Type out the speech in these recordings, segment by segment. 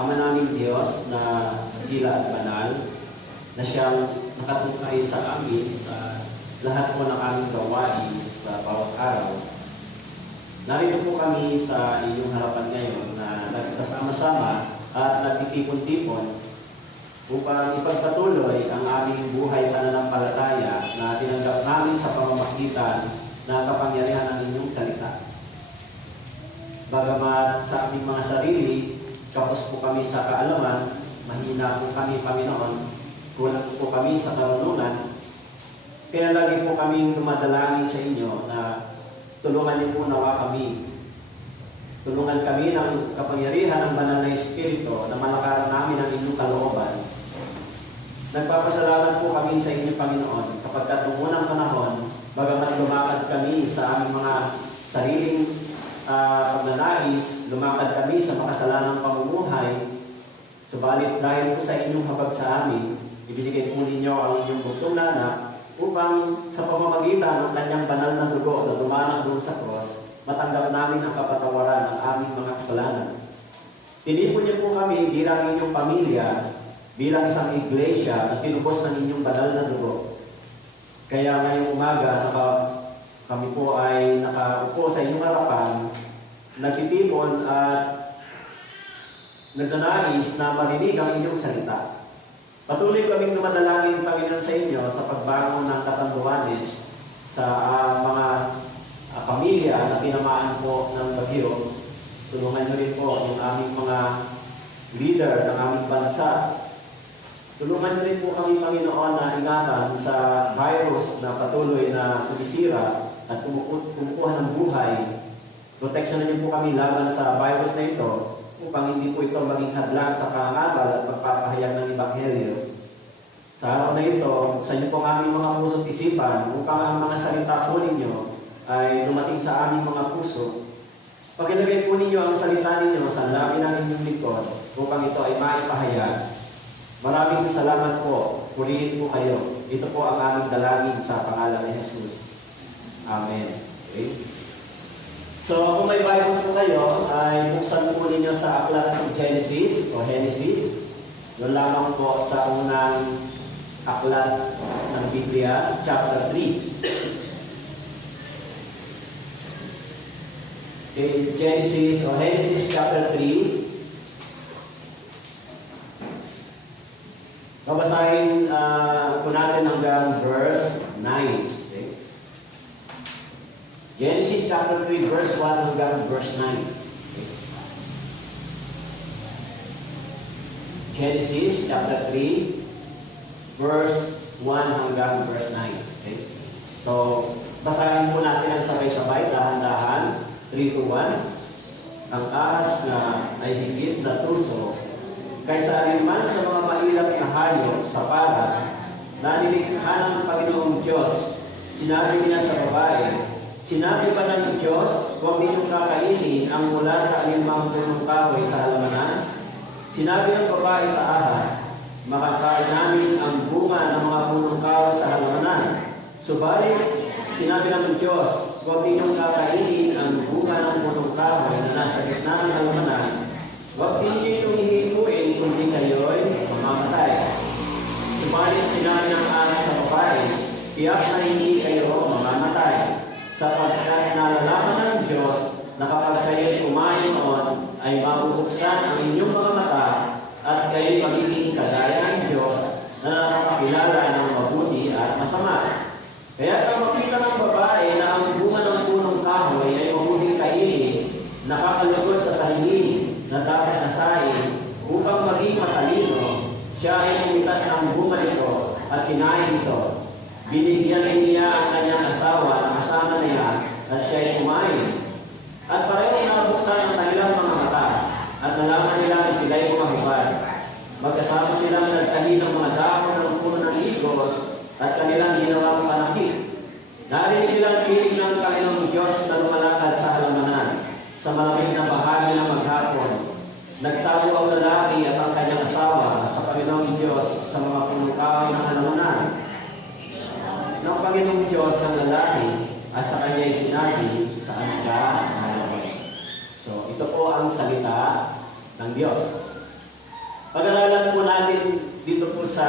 Ama naming Diyos na dakila at banal, na siyang nakatungkay sa amin sa lahat po ng aming gawain sa bawat araw. Narito po kami sa iyong harapan ngayon na nagsasama-sama at nagtitipon-tipon upang ipagpatuloy ang aming buhay pananampalataya na tinanggap namin sa pamamagitan ng kapangyarihan ng inyong salita. Bagamat sa aming mga sarili, kapos po kami sa kaalaman, mahina po kami, Panginoon, kulang po kami sa karunungan, kaya lagi po kami dumadalangin sa inyo na tulungan niyo po nawa kami. Tulungan kami ng kapangyarihan ng banal na Espiritu na malakaran namin ang inyong kalooban. Nagpapasalamat po kami sa inyo, Panginoon, sapagkat noong unang panahon, bagamat lumakad kami sa aming mga sariling pagnanais, lumakad kami sa makasalanang pamumuhay, subalit dahil po sa inyong habag sa amin, ibinigay po ninyo ang inyong bugtong na anak upang sa pamamagitan ng kanyang banal na dugo na dumanang doon sa cross, matanggap namin ang kapatawaran ng aming mga kasalanan. Tinipon niyo po kami bilang inyong pamilya, bilang isang iglesia na tinubos ng inyong banal na dugo. Kaya ngayong umaga, kami po ay nakaupo sa inyong harapan, nagtitipon at nagnanais na marinig ang inyong salita. Patuloy kaming dumadalangin, Panginoon, sa inyo sa pagbangon ng Catanduanes sa mga pamilya na tinamaan po ng bagyo. Tulungan niyo rin po yung aming mga leader ng aming bansa. Tulungan niyo rin po kami, Panginoon, na ingatan sa virus na patuloy na sumisira at kumukuha ng buhay. Proteksyonan niyo po kami laban sa virus na ito upang hindi po ito maging hadlang sa kaangatal at pagpapahayag ng Ebanghelyo. Sa araw na ito, buksan niyo po ang aming mga puso't isipan upang ang mga salita po ninyo ay dumating sa aming mga puso. Pagilagay po ninyo ang salita ninyo sa labi ng inyong likod upang ito ay maipahayag. Maraming salamat po. Purihin po kayo. Ito po ang aming dalangin sa pangalan ni Jesus. Amen. Okay? So, kung may Bible po kayo, ay buksan po ninyo sa aklat ng Genesis o Genesis. Doon lamang po sa unang aklat ng Biblia, chapter 3. Okay, Genesis o Genesis chapter 3. Babasahin po natin hanggang verse 9. Okay? Genesis chapter 3, verse 1 hanggang verse 9. Okay? Genesis chapter 3, verse 1 hanggang verse 9. Okay? So, basahin po natin ang sabay-sabay, dahan-dahan, 3 to 1. Ang ahas na ay higit na tuso kaysa alinman sa mga mailap na hayop sa palat na nilikha ng Panginoong Diyos. Sinabi niya sa babae, sinabi ba ng Diyos, huwag ninyong kakainin ang mula sa alinmang punong kahoy sa halamanan? Sinabi ng babae sa ahas, makakain namin ang bunga ng mga punong kahoy sa halamanan. Subalit, sinabi ng Diyos, huwag ninyong kakainin ang bunga ng punong kahoy na nasa gitna ng halamanan. Huwag ninyo itong hihimuin, kundi kayo'y mamamatay. Subalit sinabi ng ahas sa babae, tiyak na hindi kayo mamamatay, sapagkat nalalaman ng Diyos na kapag kayo'y kumain noon, ay mabubuksan ang inyong mga mata at kayo'y magiging kagaya ng Diyos na nakakakilala ng mabuti at masama. Kaya kung makita ng babae na ang bunga ng punong kahoy ay mabuting kainin, nakakalugod sa tahihin na dapat asahin upang maging matalino, siya ay pumitas ng bunga nito at kinain ito. Binigyan niya ang kanyang asawa ng kasama niya at siya ay kumain. At pareho nabuksan ang kanilang mga mata at nalaman nila na sila ay mahubad. Magkasama silang nagtahi ng mga dahon ng puno ng igos at kanilang ginawang panakit. Narinig nilang piling ng Panginoong Diyos na lumalakad sa halamanan sa malamig na bahagi ng maghapon. Nagtago ang lalaki at ang kanyang asawa sa Panginoong Diyos sa mga punong kahoy ng halamanan. Ng Panginoong Diyos ng lalaki at sa kanya'y sinabi, saan ka nalawin? So, ito po ang salita ng Diyos. Pag-aralan po natin dito po sa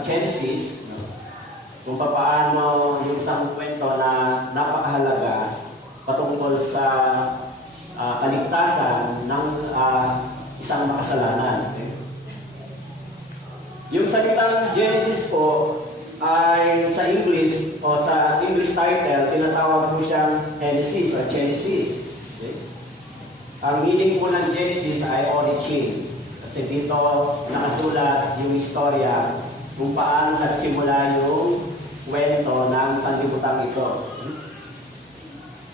Genesis, no, kung paano yung isang kwento na napakahalaga patungkol sa kaligtasan ng isang makasalanan. Okay? Yung salitang Genesis po ay sa English o sa English title, tinatawag po siyang Genesis o Genesis. Okay? Ang meaning po ng Genesis ay origin. Kasi dito nakasulat yung istorya kung paano nagsimula yung kwento ng sanlibutan ito.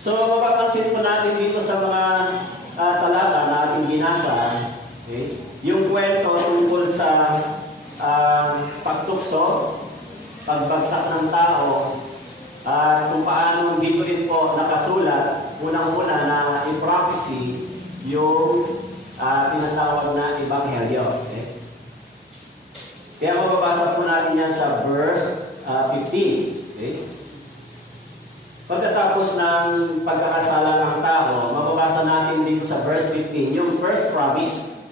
So, mapapansin po natin dito sa mga talata na ating binasa, okay, yung kwento tungkol sa pagtukso, pagbagsak ng tao, at kung paano dito rin po nakasulat, unang-una na i-prophecy yung tinatawag na Ebanghelyo. Okay? Kaya mababasa po natin yan sa verse 15. Okay? Pagkatapos ng pagkakasala ng tao, mababasa natin dito sa verse 15, yung first promise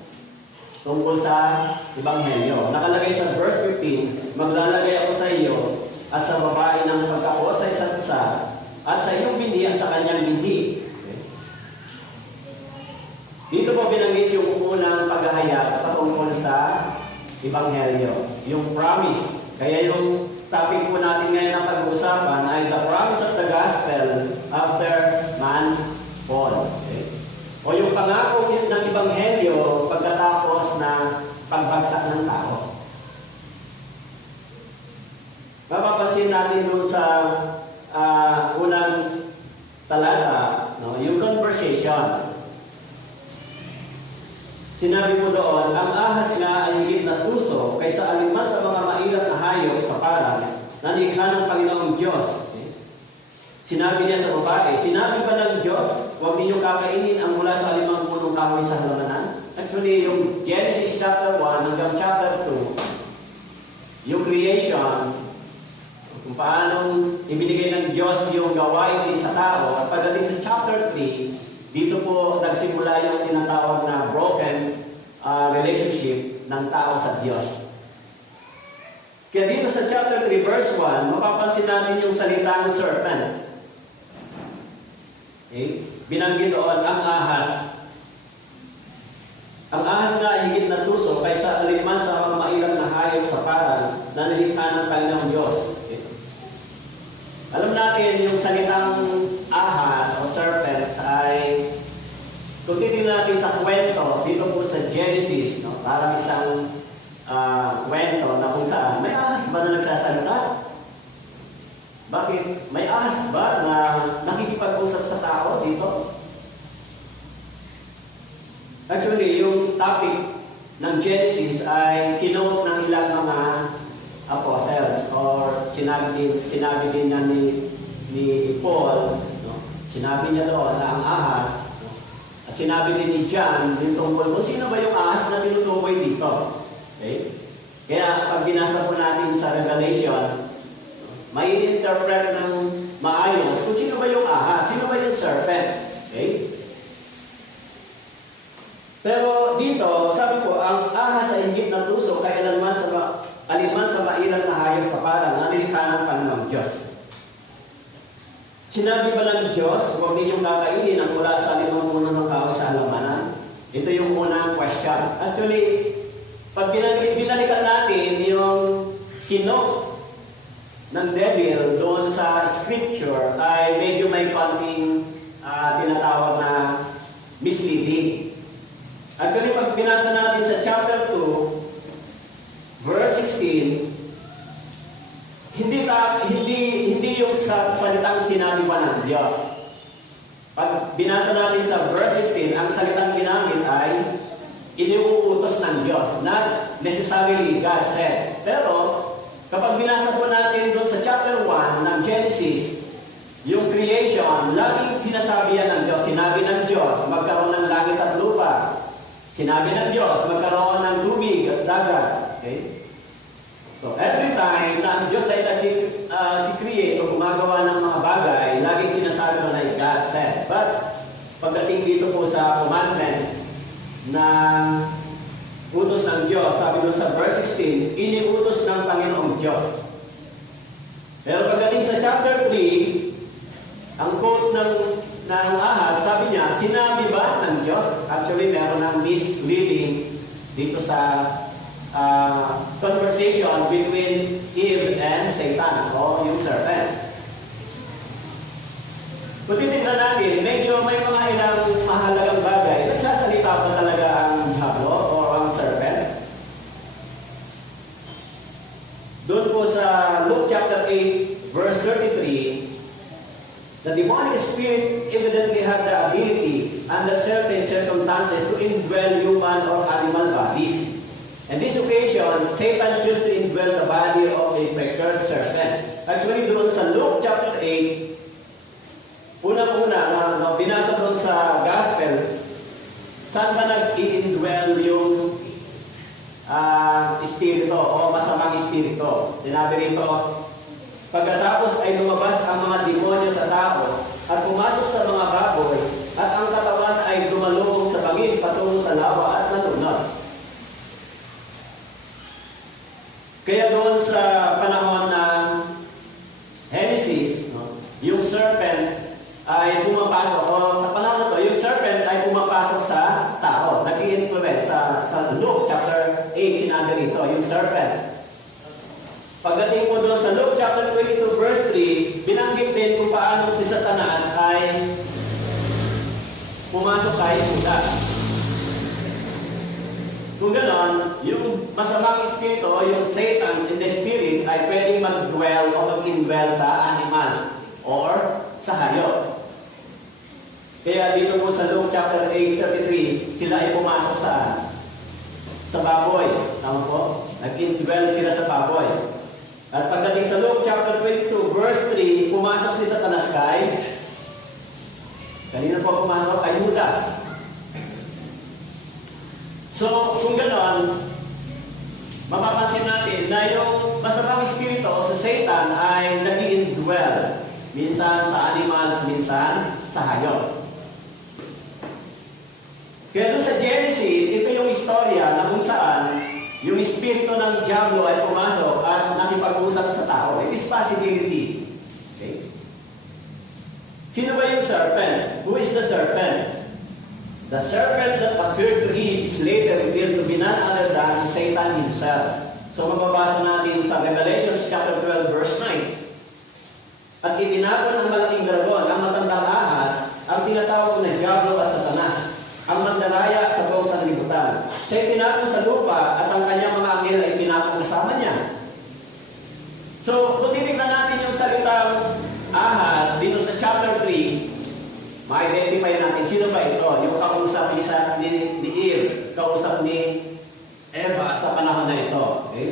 tungkol sa Ebanghelyo. Nakalagay sa verse 15, maglalagay ako sa iyo at sa babae ng pagkakuot sa isa't isa at sa iyong binhi at sa kanyang binhi. Dito po binanggit yung unang paghahayag patungkol sa Ebanghelyo, yung promise. Kaya yung topic po natin ngayon na pag-uusapan ay the promise of the gospel after man's fall. Okay? O yung pangako ng Ebanghelyo pagkatapos na pagbagsak ng tao. Mapapansin natin doon sa unang talata, no, yung conversation. Sinabi mo doon, ang ahas nga ay higit na tuso kaysa alinman sa mga mailat na hayop sa parang na nilikha ng Panginoong Diyos. Okay? Sinabi niya sa babae, sinabi ba ng Diyos, huwag ninyong kakainin ang mula sa alimang punong kahoy sa halamanan? Actually, yung Genesis chapter 1 hanggang chapter 2, yung creation, kung paano ibinigay ng Diyos yung gawain din sa tao, at pagdating sa chapter 3, dito po nagsimula yung tinatawag na broken relationship ng tao sa Diyos. Kaya dito sa chapter 3 verse 1, mapapansin natin yung salitang serpent. Okay? Binanggit doon ang ahas. Ang ahas nga ay higit na tuso kaysa alinman sa mga mailang na hayop sa parang na nilikha ng Panginoong Diyos. Okay? Alam natin yung salitang ahas o serpent ay, kung titignan natin sa kwento dito po sa Genesis, no, parang isang kwento na kung saan may ahas ba na nagsasalita? Bakit? May ahas ba na nakikipag-usap sa tao dito? Actually, yung topic ng Genesis ay kinote ng ilang mga apostles or sinabi din na ni Paul, no? Sinabi niya doon na ang ahas, no? At sinabi din ni John din tungkol kung sino ba yung ahas na tinutukoy dito. Okay? Kaya pag binasa po natin sa Revelation, may interpret ng maayos kung sino ba yung ahas, sino ba yung serpent. Okay? Pero dito, sabi ko, ang ahas ay higit na tuso kailanman alinman sa mailang na hayop sa parang na nilikha ng Panginoong Diyos. Sinabi ba ng Diyos, huwag ninyong kakainin ang mula sa alinman muna ng kahoy sa halamanan? Ito yung unang question. Actually, pag binalikan natin yung kinote ng devil doon sa scripture ay medyo may konting tinatawag na misleading. Actually, pag binasa natin sa chapter 2, verse 16, hindi yung salitang sinabi pa ng Diyos. Pag binasa natin sa verse 16, ang salitang ginamit ay iniuutos ng Diyos, not necessarily God said. Pero, kapag binasa po natin doon sa chapter 1 ng Genesis, yung creation, laging sinasabi yan ng Diyos. Sinabi ng Diyos, magkaroon ng langit at lupa. Sinabi ng Diyos, magkaroon ng tubig at dagat. Okay? So, every time na ang Diyos ay nag-create o gumagawa ng mga bagay, laging sinasabi na God said. But, pagdating dito po sa commandment na utos ng Diyos. Sabi doon sa verse 16, iniutos ng Panginoong Diyos. Pero pagdating sa chapter 3, ang quote ng Ahaz, sabi niya, sinabi ba ng Diyos? Actually, meron ng misleading dito sa conversation between Eve and Satan, o yung serpent. Kung titignan natin, medyo may mga ilang mahalagang bagay. Nagsasalita ba talaga ang diablo o ang serpent? Doon po sa Luke chapter 8, verse 33, the demonic spirit evidently had the ability under certain circumstances to indwell human or animal bodies. In this occasion, Satan chose to indwell the body of a precursor serpent. Actually, doon sa Luke chapter 8, unang-una, binasa doon sa gospel, saan ba nag-i-indwell yung espiritu o masamang espiritu? Sinabi rito, pagkatapos ay lumabas ang mga demonyo sa tao at pumasok sa mga baboy at ang katawan ay dumalubog sa bangin patungo sa lawa at nalunod. Kaya doon sa panahon ng Genesis, yung serpent ay pumapasok, o sa panahon to, yung serpent ay pumapasok sa tao. Nag-i-influence sa Luke chapter 8, sinabi rito, yung serpent. Pagdating po doon sa Luke chapter 22 verse 3, binanggit din kung paano si Satanas ay pumasok kay Judas. Kung ganon, yung masamang espiritu o yung Satan in the spirit ay pwedeng mag-dwell o mag-indwell sa animals or sa hayop. Kaya dito po sa Luke chapter 8:33, sila ay pumasok sa baboy. Tama po? Nag-indwell sila sa baboy. At pagdating sa Luke chapter 22, verse 3, pumasok si Satanas kay, kanina po pumasok kay Judas. So, kung gano'n, mapapansin natin na yung masamang espiritu sa Satan ay nag-i-indwell. Minsan sa animals, minsan sa hayop. Kaya doon sa Genesis, ito yung istorya na kung saan yung espiritu ng diablo ay pumasok at nakipag-usap sa tao. It is possibility. Okay? Sino ba yung serpent? Who is the serpent? The serpent that appeared to Eve is later revealed to be none other than Satan himself. So mababasa natin sa Revelation chapter 12 verse 9. At itinapon ng malaking dragon, ang matandang ahas, ang tinatawag na diablo at Satanas, ang magdaraya sa buong sanlibutan. Siya itinapon sa lupa at ang kanyang mga anghel ay itinapon kasama niya. So, kung titignan natin yung salitang ahas dito sa chapter 3, ma-identify natin sino ba ito? Yung kausap ni Eve, kausap ni Eva sa panahon na ito. Okay?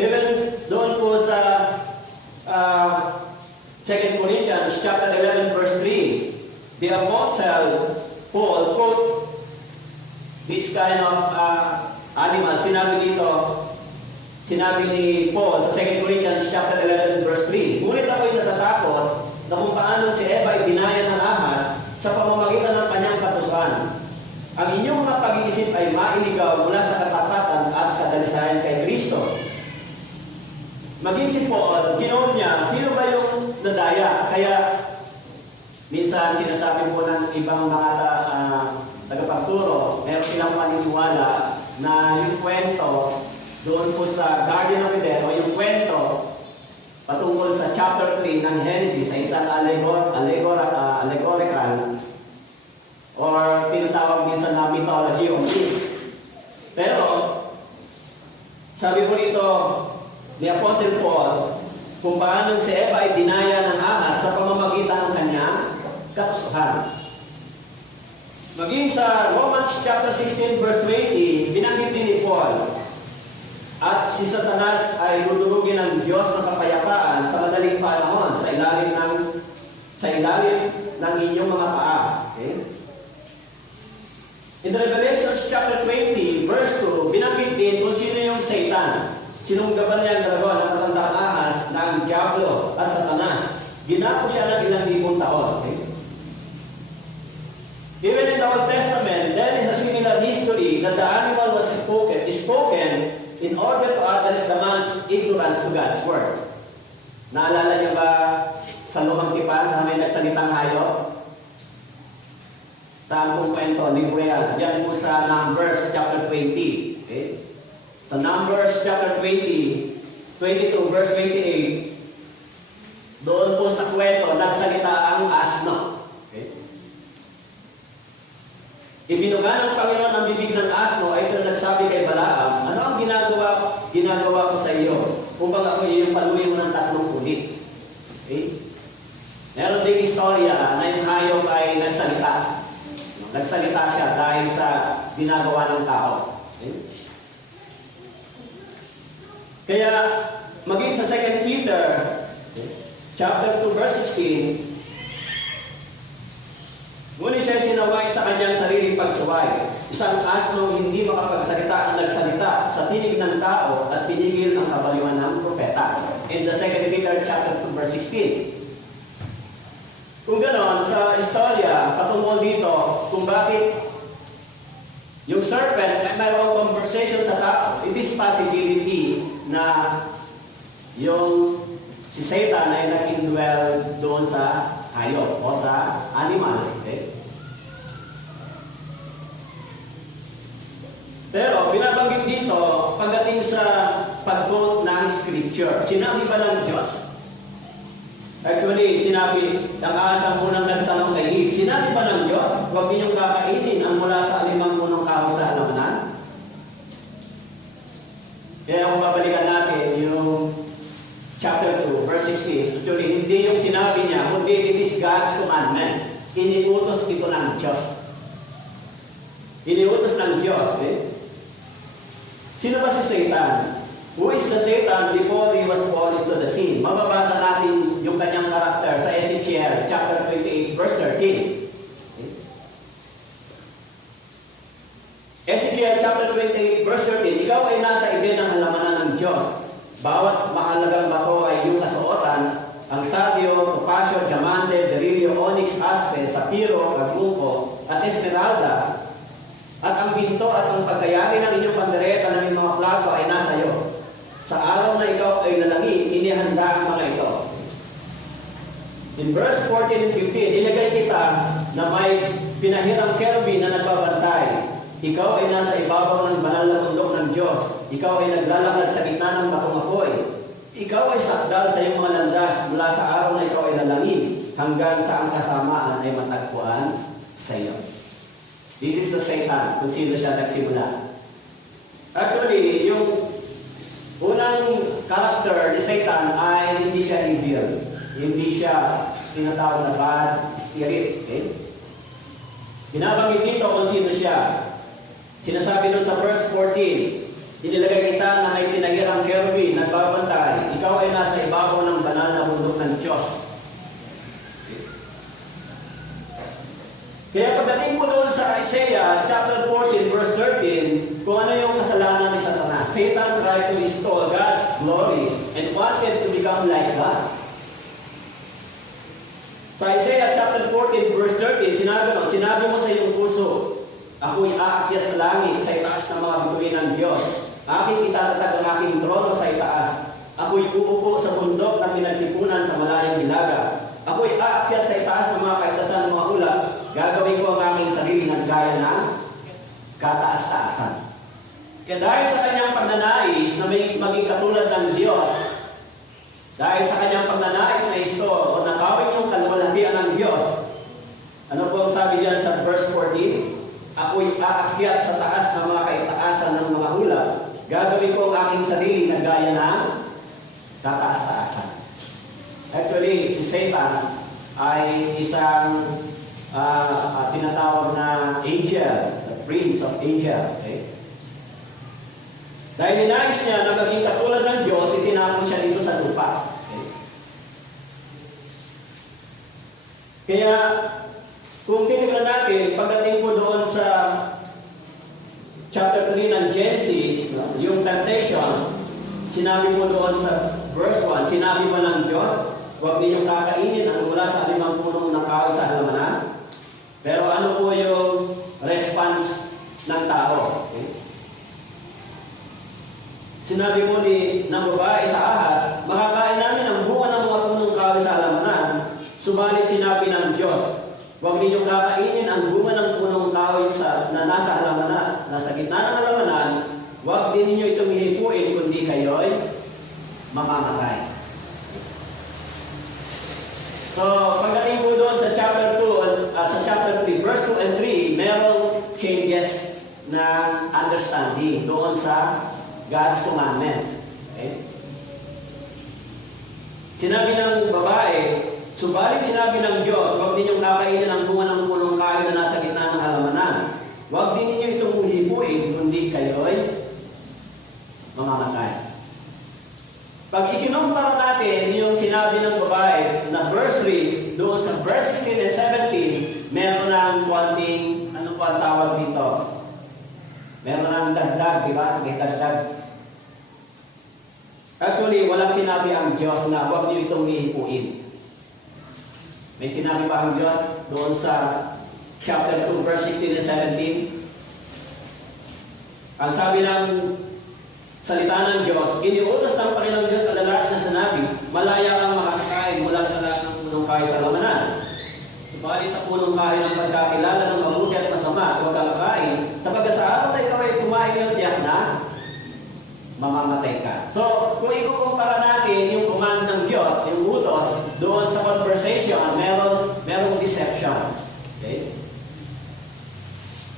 Even doon po sa 2 Corinthians chapter 11 verse 3, the Apostle Paul quote this kind of animal. Sinabi ni Paul sa 2 Corinthians chapter 11 verse 3, ngunit ako'y natatakot na kung paano si Eva ay dinaya ng ahas sa pamamagitan ng kanyang katusan. Ang inyong mga pag-iisip ay mailigaw mula sa katapatan at kadalisayan kay Kristo. Maging si Paul, ginoon niya, sino ba yung nadaya? Kaya minsan sinasabi po ng ibang mga tagapagturo, meron silang paniniwala na yung kwento doon po sa Garden of Eden, o yung kwento patungkol sa chapter 3 ng Genesis ay isang allegorical or tinatawag minsan na mythology o myth. Pero sabi po nito ni Apostle Paul kung paano si Eva ay dinaya ng ahas sa pamamagitan ng kanyang katusuhan. Maging sa Romans chapter 16 verse 20, binanggit din ni Paul, at si Satanas ay dudurugin ng Diyos ng kapayapaan sa madaling panahon sa ilalim ng inyong mga paa. Okay? In Revelation chapter 20 verse 2, binanggit din kung sino yung Satan. Sinong gaban niya ang dragon, ang matandang ahas, na ang diablo at Satanas. Ginako siya ng ilang libong taon. Okay? Even in the Old Testament, there is a similar Actually, that the animal was spoken in order to address the man's ignorance to God's word. Naalala niyo ba sa lumang tipan na may nagsalitang hayop? Saan pong kwento? Libro yan. Diyan po sa Numbers chapter 20. Okay? Sa Numbers chapter 20, 22 verse 28, doon po sa kwento, nagsalita ang asno. Okay? Ibinuga ng Panginoon ang bibig ng asno ay ito nagsabi kay Balaam, ano ang ginagawa ko sa iyo? Upang ako iyong paluin mo ng 3 ulit. Okay? Meron ding istorya na yung hayop ay nagsalita. Nagsalita siya dahil sa ginagawa ng tao. Okay? Kaya, maging sa 2 Peter, chapter 2, verse 16, ngunit siya sinaway sa kanyang sariling pagsuway. Isang asnong hindi makapagsalita ang nagsalita sa tinig ng tao at pinigil ang kabaliwan ng propeta. In the 2 Peter chapter 2, verse 16. Kung gano'n, sa istorya, patungkol dito kung bakit yung serpent ay mayroong conversation sa tao, it is possibility na yung si Satan ay nag-indwell doon sa hayop o sa animals. Okay? Pero binabanggit dito pagdating sa pag-quote ng scripture. Sinabi ba ng Diyos? Actually, sinabi, ang asang unang nagtanong kay Eve, sinabi ba ng Diyos, huwag ninyong kakainin ang mula sa 5 punong kahoy sa halamanan? Kaya kung babalikan natin yung chapter 2, verse 16, actually, hindi yung sinabi niya, kundi it is God's commandment. Iniutos ito ng Diyos. Iniutos ng Diyos. Eh? Sino ba si Satan? Who is the Satan before he was born into the scene? Mababasa natin yung kanyang karakter sa Ezekiel chapter 28, verse 13. Okay? Ezekiel chapter 28, verse 13, ikaw ay nasa ibe ng halamanan ng Diyos. Bawat mahalagang bato ay iyong kasuotan, ang sardio, topasyo, diamante, berilio, onyx, aspe, sapiro, karbunko, at esmeralda, at ang pinto at ang pagkayari ng inyong pandereta ng inyong mga plato ay nasa iyo. Sa araw na ikaw ay lalangin, inihanda ang mga ito. In verse 14 and 15, ilagay kita na may pinahirang kerubin na nagbabantay. Ikaw ay nasa ibabaw ng banal na bundok ng Diyos. Ikaw ay naglalakad sa gitna ng batong apoy. Ikaw ay sakdal sa iyong mga landas mula sa araw na ikaw ay lalangin hanggang sa ang kasamaan ay matagpuan sa iyo. This is the Satan, kung sino siya nagsimula. Actually, yung unang character ni Satan ay hindi siya evil. Hindi siya tinatawag na bad spirit. Okay? Binabanggit dito kung sino siya. Sinasabi doon sa verse 14, inilagay kita na may pinahirang kerubin, nagbabantay. Ikaw ay nasa ibabaw ng banal na bundok ng Diyos. Kaya pagdating mo doon sa Isaiah chapter 14 verse 13, kung ano yung kasalanan ni Satanas, Satan tried to restore God's glory and wanted to become like God. Sa Isaiah chapter 14 verse 13, sinabi mo sa iyong puso, ako'y aakyat sa langit sa itaas ng mga bituin ng Diyos. Aking itatatag ang aking trono sa itaas. Ako'y uupo sa bundok na pinagtipunan sa malayang hilaga. Ako'y aakyat sa itaas ng mga kaitasan ng mga ulap. Gagawin ko ang aking sarili ng gaya ng kataas-taasan. Kaya dahil sa kanyang pagnanais na maging katulad ng Diyos, dahil sa kanyang pagnanais na isto o nakawin yung kaluwalhatian ng Diyos, ano po ang sabi diyan sa verse 14? Ako'y aakyat sa taas ng mga kaitaasan ng mga ulap. Gagawin ko ang aking sarili na gaya ng kataas-taasan. Actually, si Satan ay isang tinatawag na angel, the prince of angel. Okay? Dahil ninais niya na maging katulad ng Diyos, itinapon siya dito sa lupa. Okay? Kaya, kung tinignan natin, pagdating po doon sa chapter 3 ng Genesis, yung temptation, sinabi mo doon sa verse 1, sinabi mo ng Diyos, huwag ninyong kakainin ang mula sa 5 punong ng kahoy sa halamanan. Pero ano po yung response ng tao? sinabi ng Diyos, huwag ninyong kakainin ang bunga ng punong kahoy na nasa halamanan, nasa gitna ng halamanan, huwag din ninyo itong hihipuin, kundi kayo'y mamamatay. So, pagdating po doon sa chapter 2, sa chapter 3, verse 2 and 3, merong changes na understanding doon sa God's commandment. Okay? Sinabi ng babae, subalit sinabi ng Diyos, huwag ninyong kakainin ang bunga ng punong kahoy na nasa gitna ng halamanan. Huwag din ninyo itong hihipuin, kundi kayo'y mamamatay. Pag ikinumpara natin yung sinabi ng babae na verse 3, doon sa verse 16 and 17, meron ng konting, ano po ang tawag dito? Meron ng dagdag, di ba? May dagdag. Actually, walang sinabi ang Diyos na huwag niyo itong hihipuin. May sinabi ba ang Diyos doon sa chapter 2, verse 16 and 17? Ang sabi ng salita ng Diyos, iniutos ng Panginoong Diyos sa lalaki na sinabi, malaya kang makakakain mula sa lahat ng punong kahoy sa halamanan. Subalit sa punong kahoy ng pagkakilala ng mabuti at masama, huwag kang kakain, sapagkat sa araw na ikaw ay kumain ng tiyak na mamamatay ka. So, kung ikukumpara natin yung command ng Diyos, yung utos, doon sa conversation, merong deception. Okay?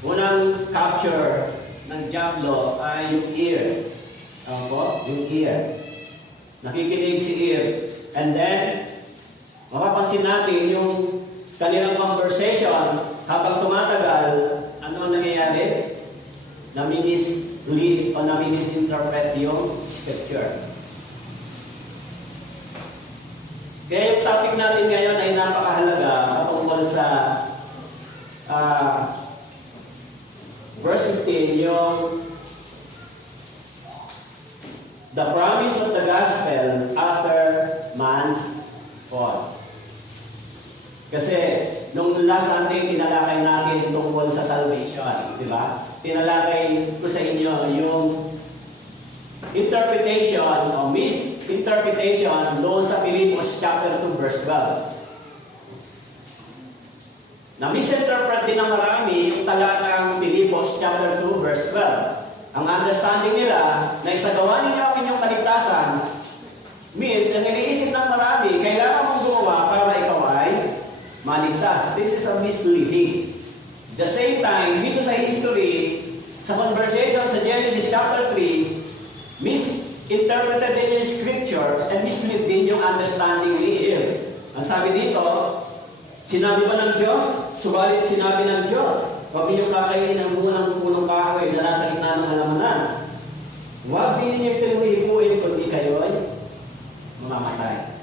Unang capture ng diablo ay yung ear. Ako, yung ear. Nakikinig si ear. And then, mapapansin natin yung kanilang conversation, habang tumatagal, ano ang nangyayari? Nami-mislead o nami-misinterpret yung scripture. Kaya yung topic natin ngayon ay napakahalaga patungkol sa verse 15, yung the promise of the gospel after man's fall. Kasi, nung last Sunday, tinalakay natin tungkol sa salvation. Di ba? Tinalakay ko sa inyo yung interpretation o misinterpretation doon sa Philippians chapter 2, verse 12. Na-misinterpret din ng marami yung talatang Philippians chapter 2, verse 12. Ang understanding nila na isagawa ninyo ang inyong kaligtasan means, ang iniisip ng marami, kailangan mong gumawa para ikaw ay maligtas. This is a misleading. The same time, dito sa history, sa conversation sa Genesis chapter 3, misinterpreted din yung scripture and mislead din yung understanding ni Eve. Ang sabi dito, sinabi ba ng Diyos? Subalit sinabi ng Diyos, huwag ninyong kakainin ang bunga ng punong kahoy na nasa gitna ng halamanan. Huwag din ninyong pinuhipuin kundi kayo ay mamamatay.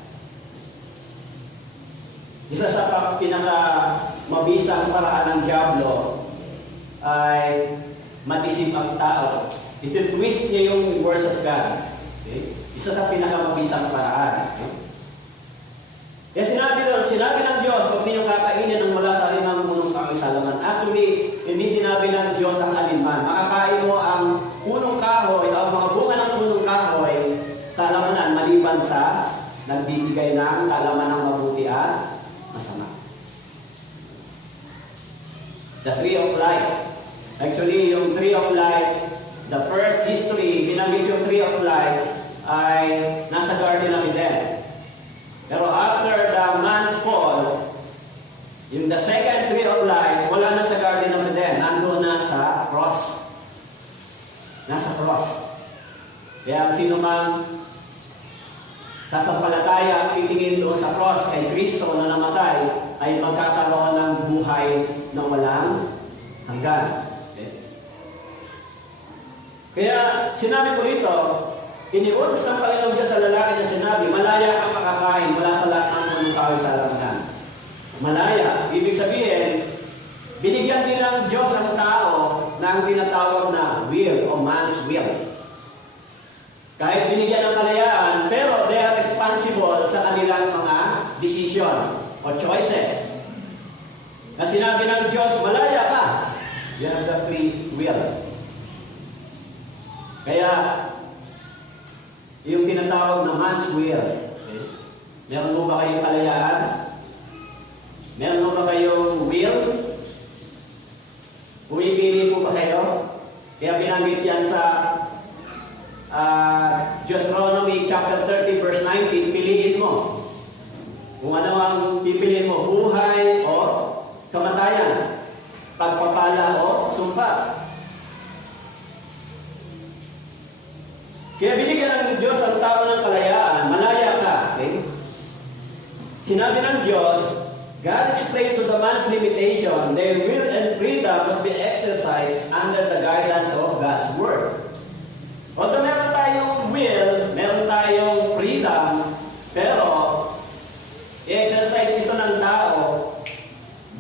Isa sa pinaka-mabisang paraan ng diablo ay matisip ang tao. Ito-twist niya yung words of God. Okay? Isa sa pinaka-mabisang paraan. Okay? Kaya sinabi ng Diyos, huwag ninyong kakainin ang mula sa alinang punong kahoy sa halaman. Actually, hindi sinabi ng Diyos ang alinman. Makakain mo ang punong kahoy, ang mga bunga ng punong kahoy sa halamanan maliban sa nagbibigay ng kalaman ng mabuti at masama. The tree of life. Actually, yung tree of life, the first history, binanggit yung tree of life ay nasa Garden of Eden. Pero after the man's fall, yung the second tree of life, wala na sa Garden of Eden, nandun na sa cross. Nasa cross. Kaya sino mang sasampalataya ang titingin doon sa cross kay Kristo na namatay ay magkakaroon ng buhay na walang hanggan. Okay? Kaya sinabi ko rito, iniutos ng Panginoong Diyos sa lalaki na sinabi, malaya kang makakain mula sa lahat ng punong kahoy sa halamanan. Malaya, ibig sabihin, binigyan din ng Diyos ang tao na ang tinatawag na will o man's will. Kahit binigyan ng kalayaan, pero they are responsible sa kanilang mga decision o choices. Na sinabi ng Diyos, malaya ka. You have the free will. Kaya, yung tinatawag na man's will, okay? Meron mo ba kayong kalayaan? kayong will? Pumipili po ba kayo? Kaya binanggit yan sa Deuteronomy chapter 30 verse 19, piliin mo. Kung ano ang pipiliin mo, buhay o kamatayan, pagpapala o sumpa. Kaya binigyan ng Diyos ang tao ng kalayaan, malaya ka. Okay? Sinabi ng Diyos, God explains to the man's limitation, their will and freedom must be exercised under the guidance of God's Word. Although meron tayong will, meron tayong freedom, pero i-exercise ito ng tao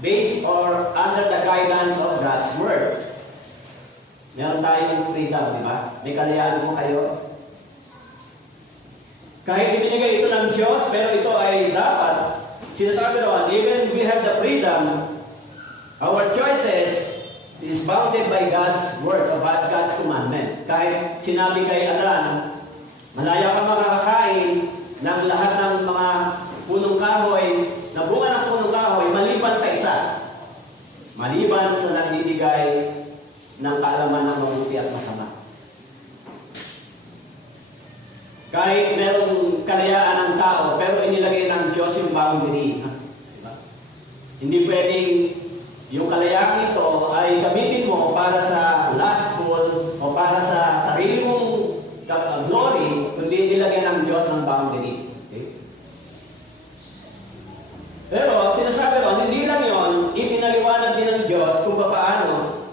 based or under the guidance of God's Word. Meron tayong freedom, di ba? May kalayaan po kayo. Kahit ibinigay ito ng Diyos, pero ito ay dapat, sinasabi doon, even we have the freedom, our choices is bounded by God's word or by God's commandment. Kahit sinabi kay Adan, malaya ka makakakain ng lahat ng mga punong kahoy, na bunga ng punong kahoy, maliban sa isa. Maliban sa nagbibigay ng kaalaman ng mabuti at masama. Kahit merong kalayaan ng tao, pero inilagay ng Diyos yung boundary. Diba? Hindi pwedeng yung kalayaan ito ay gamitin mo para sa lustful o para sa sarili mong glory, kundi inilagay ng Diyos ng boundary. Okay? Pero sinasabi ron, hindi lang yon, ipinaliwanag din ng Diyos kung paano.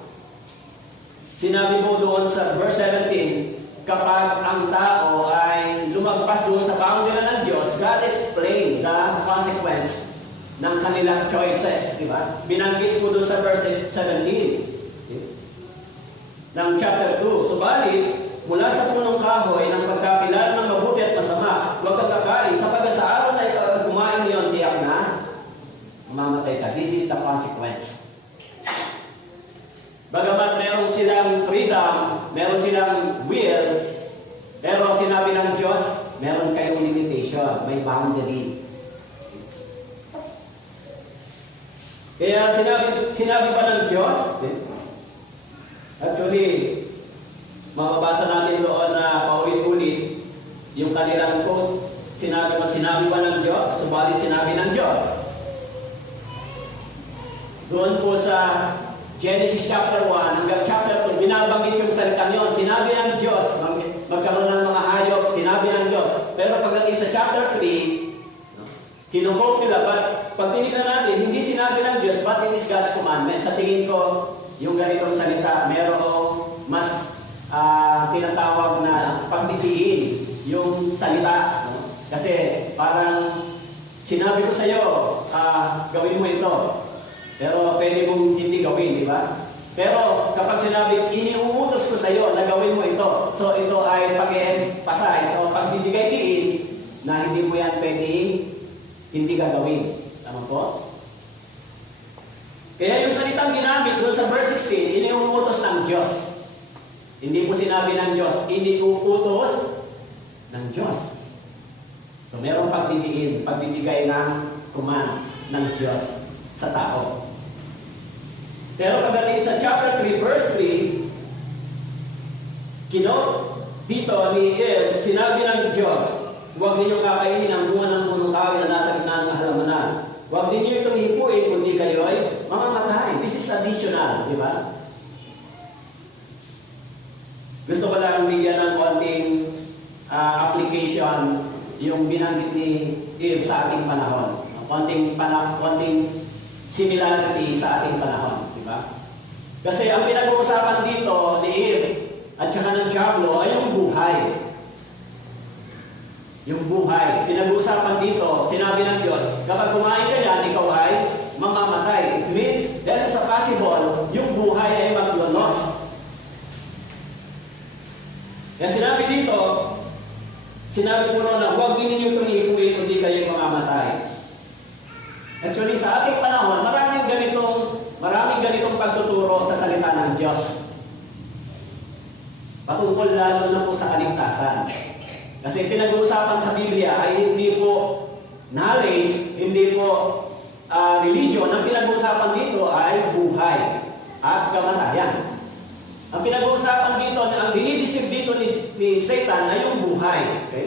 Sinabi mo doon sa verse 17, kapag ang tao ay lumagpas doon sa boundary ng Diyos, God explained the consequence ng kanilang choices, di ba? Binanggit po doon sa verse 17 ng chapter 2. Subalit, mula sa punong kahoy ng pagkakilala ng mabuti at masama, huwag kang kakain, sapagkat sa araw na ikaw kumain niyon, tiyak na mamamatay ka. This is the consequence. Bagamat meron silang freedom, meron silang will, pero sinabi ng Diyos, meron kayong limitation, may boundary. Kaya sinabi pa ng Diyos, actually, mababasa natin doon na paulit-ulit yung kanilang quote, sinabi pa ng Diyos, subalit sinabi ng Diyos. Doon po sa Genesis chapter 1 hanggang chapter 2, binabanggit yung salita yon. Sinabi ng Diyos, magkaroon ng mga hayop, sinabi ng Diyos. Pero pagdating sa chapter 3, kinukote nila, pag tinignan natin, hindi sinabi ng Diyos, but it is God's commandment. Sa tingin ko, yung ganitong salita, merong mas tinatawag na pagtitiin yung salita. Kasi parang sinabi ko sa iyo, gawin mo ito. Pero pwede mong hindi gawin, di ba? Pero kapag sinabi, iniuutos ko sa iyo na gawin mo ito. So ito ay pag-emphasize o pagbibigay diin na hindi mo yan pwede hindi gagawin. Tama po? Kaya yung salitang ginamit doon sa verse 16, iniuutos ng Diyos. Hindi po sinabi ng Diyos, iniuutos ng Diyos. So merong pagbibigay ng command ng Diyos sa tao. Pero pagdating sa chapter 3, verse 3, dito ni Eve, sinabi ng Diyos, huwag ninyong kakainin ang bunga ng punong kahoy na nasa gitna ng halamanan. Huwag ninyo itong hipuin, kundi kayo ay mamamatay. This is additional, di ba? Gusto ko lang bigyan ng konting application yung binanggit ni Eve sa ating panahon. Konting similarity sa ating panahon, di ba? Kasi ang pinag-uusapan dito ni Eve at saka ng Diablo ay yung buhay. Yung buhay. Pinag-uusapan dito, sinabi ng Diyos, kapag kumain ka yan, ikaw ay mamamatay. It means, there is a possible, yung buhay ay maglolos. Kaya sinabi dito, sinabi po na huwag ninyo itong ihipuin kundi kayo mamamatay. Actually, sa ating panahon, maraming ganitong pagtuturo sa salita ng Diyos. Patungkol lalo na po sa kaligtasan. Kasi pinag-uusapan sa Biblia ay hindi po knowledge, hindi po religion, ang pinag-uusapan dito ay buhay at kamatayan. Ang pinag-uusapan dito, ang dinidisip dito ni Satan ay yung buhay. Okay?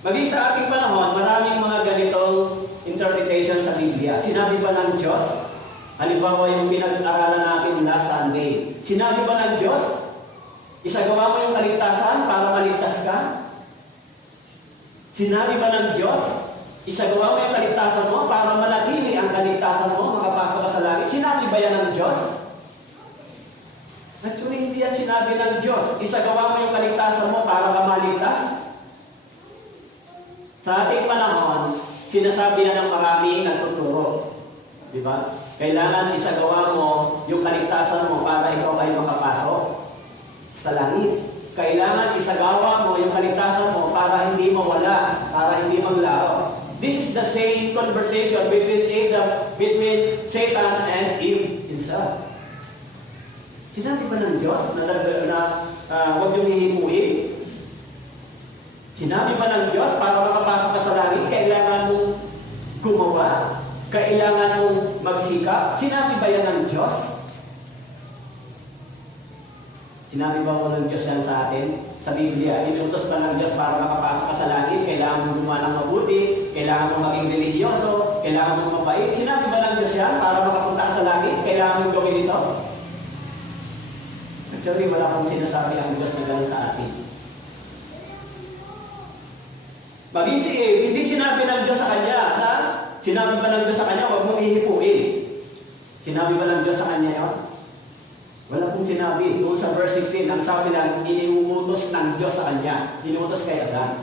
Maging sa ating panahon, maraming mga ganitong interpretation sa Biblia. Sinabi ba ng Diyos? Halimbawa yung pinag-aralan natin last Sunday. Sinabi ba ng Diyos? Isagawa mo yung kaligtasan para maligtas ka? Sinabi ba ng Diyos? Isagawa mo yung kaligtasan mo para manatili ang kaligtasan mo, makapasok ka sa langit? Sinabi ba yan ng Diyos? Actually, hindi yan sinabi ng Diyos. Isagawa mo yung kaligtasan mo para ka maligtas? Sa ating panahon, sinasabi yan ng maraming nagtuturo. Di ba? Kailangan isagawa mo yung kaligtasan mo para ikaw ay makapasok sa langit. Kailangan isagawa mo yung kaligtasan mo para hindi mawala, para hindi maglaro. This is the same conversation between Satan and Eve himself. Sinabi ba ng Diyos na huwag yung hihimuin? Sinabi ba ng Diyos para makapasok ka sa langit, kailangan mong gumawa? Kailangan mong magsikap? Sinabi ba yan ng Diyos? Sinabi ba mo ng Diyos yan sa atin? Sa Biblia, inutos ba ng Diyos para makapasok ka sa langit? Kailangan mong gumawa ng mabuti? Kailangan mong maging religyoso? Kailangan mong mabait? Sinabi ba ng Diyos yan para makapunta ka sa langit? Kailangan mong gawin ito? Actually, wala pong sinasabi ang Diyos na gano'n sa atin. Maging si Eve, hindi sinabi ng Diyos sa kanya na sinabi ba ng Diyos sa kanya, huwag mong hihipuin. Sinabi ba ng Diyos sa kanya yun? Wala pong sinabi. Doon sa verse 16, ang sabi lang, iniuutos ng Diyos sa kanya. Iniutos kay Adan.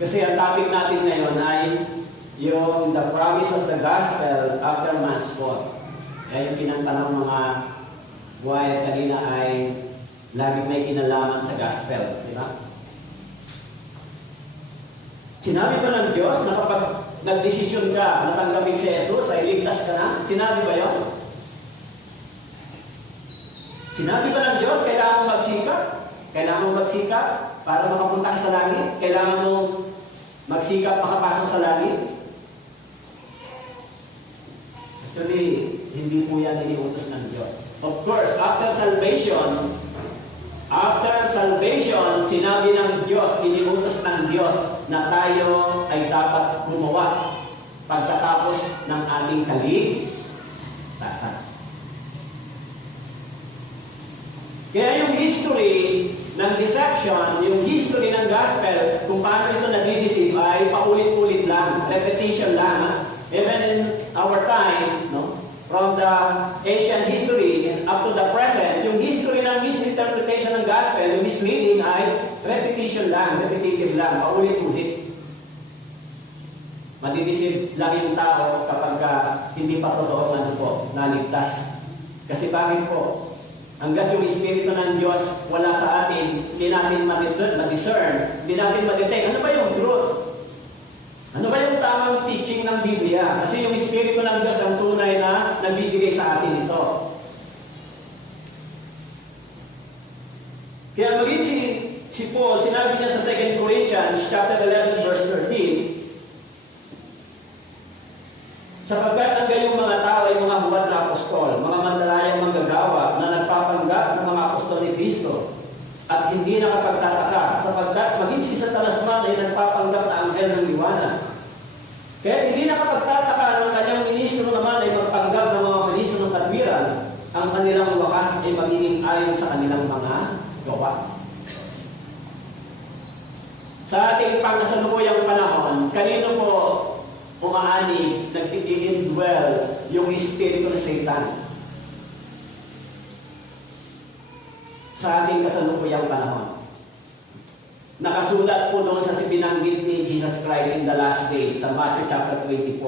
Kasi ang topic natin ngayon ay yung the promise of the gospel after man's fall. Kaya yung pinanta ng mga buhay kanina ay lagi may kinalaman sa gospel. Di ba? Sinabi ba ng Diyos na kapag nagdesisyon ka na tanggapin si Jesus ay ligtas ka na? Sinabi ba yun? Sinabi ba ng Diyos kailangan mong magsikap? Kailangan mong magsikap para makapunta ka sa langit? Kailangan mong magsikap makapasok sa langit? Actually, hindi po yan iniutos ng Diyos. Of course, after salvation, sinabi ng Diyos, iniutos ng Diyos na tayo ay dapat gumawa pagkatapos ng ating kaligtasan. Kaya yung history ng deception, yung history ng gospel, kung paano ito nagdi-deceive ay paulit-ulit lang, repetition lang. Even in our time, no? From the ancient history and up to the present, yung history ng misinterpretation ng gospel, yung misleading ay repetition lang, repetitive lang, paulit-ulit. Madidisip lang yung tao kapag hindi pa totoo na po, naligtas. Kasi bakit po? Hanggat yung Espiritu ng Diyos wala sa atin, hindi natin ma-discern, hindi natin ma-detect. Ano ba yung truth? Ano ba yung tamang teaching ng Biblia? Kasi yung Espiritu ng Diyos ang tunay na nagbibigay sa atin ito. Kaya maging si Paul, sinabi niya sa 2 Corinthians chapter 11 verse 13, sapagkat ang gayong mga tao ay mga huwad na apostol, mga mandalayang manggagawa na nagpapanggap ng mga apostol ni Kristo at hindi nakapagtataka, sapagkat maging si Satanas man ay nagpapanggap na anghel ng liwanag. Kaya hindi nakapagtataka ng kanyang ministro naman ay magpanggap ng mga ministro ng katwiran, ang kanilang wakas ay magiging ayon sa kanilang mga gawa. Sa ating pangkasalukuyang panahon, kanino po umaani, nagtitindwell yung espiritu ng Satan? Sa ating kasalukuyang panahon. Nakasulat po doon sa binanggit ni Jesus Christ in the last days sa Matthew chapter 24.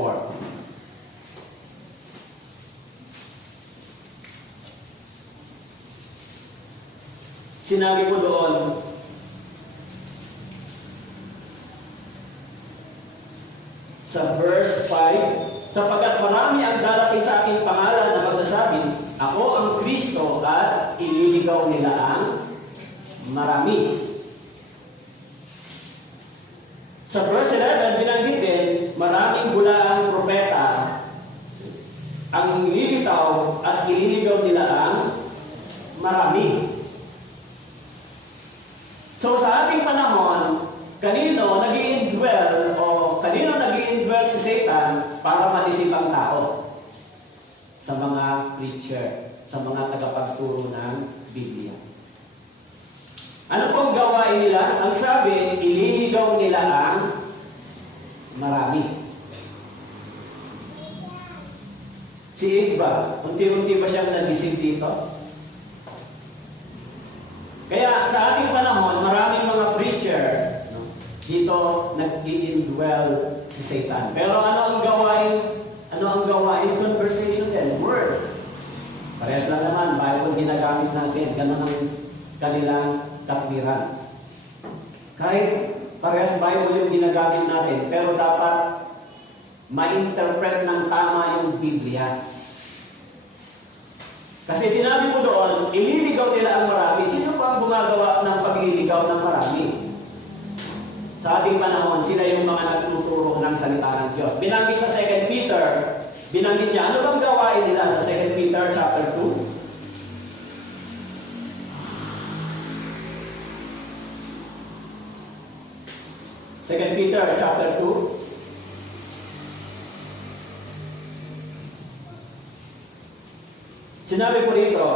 Sinabi po doon, sa verse 5, sapagkat marami ang darating sa aking pangalan na magsasabi, ako ang Kristo, at ililigaw nila ang marami. Sa verse 11, binanggit din, maraming bulaang propeta ang lilitaw at ililigaw nila ang marami. So sa ating panahon, kanino nag-i-indwell si Satan para manisip ang tao? Sa mga preacher, sa mga tagapagturo ng Biblia. Ano pong gawain nila? Ang sabi, ililigaw nila ang marami. Si Igba, unti-unti ba siyang nagising dito? Kaya sa ating panahon, maraming mga preachers, dito nag-i-indwell si Satan. Pero ano ang gawain? Conversation din, words. Parehas lang naman, Bible ginagamit natin. Ganun ang kanilang katwiran. Kahit parehas Bible yung ginagamit natin, pero dapat ma-interpret ng tama yung Biblia. Kasi sinabi mo doon, ililigaw nila ang marami. Sino pa ang gumagawa ng pagliligaw ng marami? Sa ating panahon, sila yung mga nagtuturo ng salita ng Diyos. Binanggit sa 2 Peter, binanggit niya, ano bang gawain nila sa 2 Peter chapter 2? 2 Peter chapter 2. Sinabi po dito,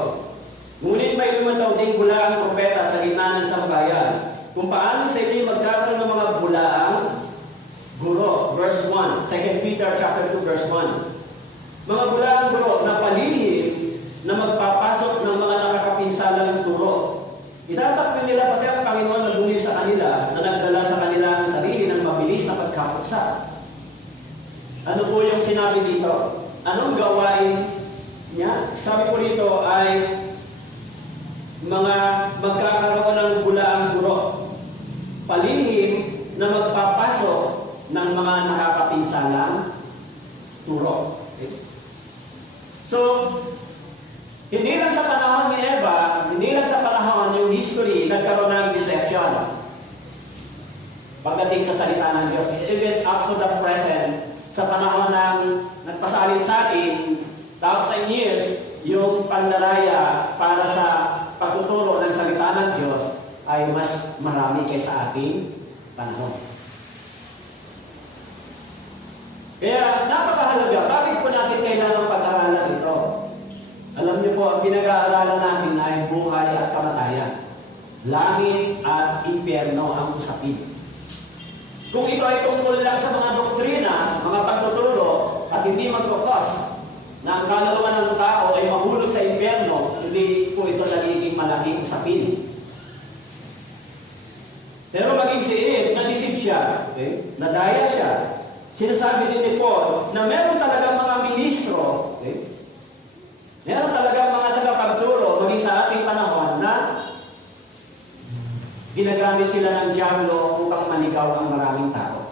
ngunit may lumataw ding bulaang propeta sa gitna ng sambayan, kung paano sa inyo magkakaroon ng mga bulaang guro. Verse 1, 2 Peter chapter 2 verse 1. Mga bulaang guro na palihim na magpapasok ng mga nakakapinsalang turo. Itatakbo nila pati ang Panginoon na bumili sa kanila, na nagdala sa kanila ang sarili ng mabilis na pagkapuksa. Ano po yung sinabi dito? Anong gawain niya? Sabi po dito ay mga magkakaroon ng bulaang guro. Palihim na magpapasok ng mga nakakapinsalang turo. Okay? So, hindi lang sa panahon ni Eva, hindi lang sa panahon yung history, nagkaroon ng deception. Pagdating sa salita ng Diyos, even up to the present, sa panahon ng nagpasalin sa atin, 1,000 years, yung pandaraya para sa pagtuturo ng salita ng Diyos ay mas marami kaysa ating panahon. Kaya napakahalaga, bakit po natin kailangan pag-aralan ito? Alam niyo po, ang pinag-aaralan natin ay buhay at kamatayan. Langit at impyerno ang usapin. Kung ito ay tungkol lang sa mga doktrina, mga pagtuturo, at hindi magkukos na ang kaluluwa ng tao ay mahulog sa impyerno, hindi po ito nagiging malaking usapin. Pero maging si Eve, na-deceive siya, okay? Nadaya siya. Sinasabi din ni Paul na meron talagang mga ministro, okay? Meron talagang mga tagapagturo maging sa ating panahon na ginagamit sila ng diablo upang manigaw ang maraming tao.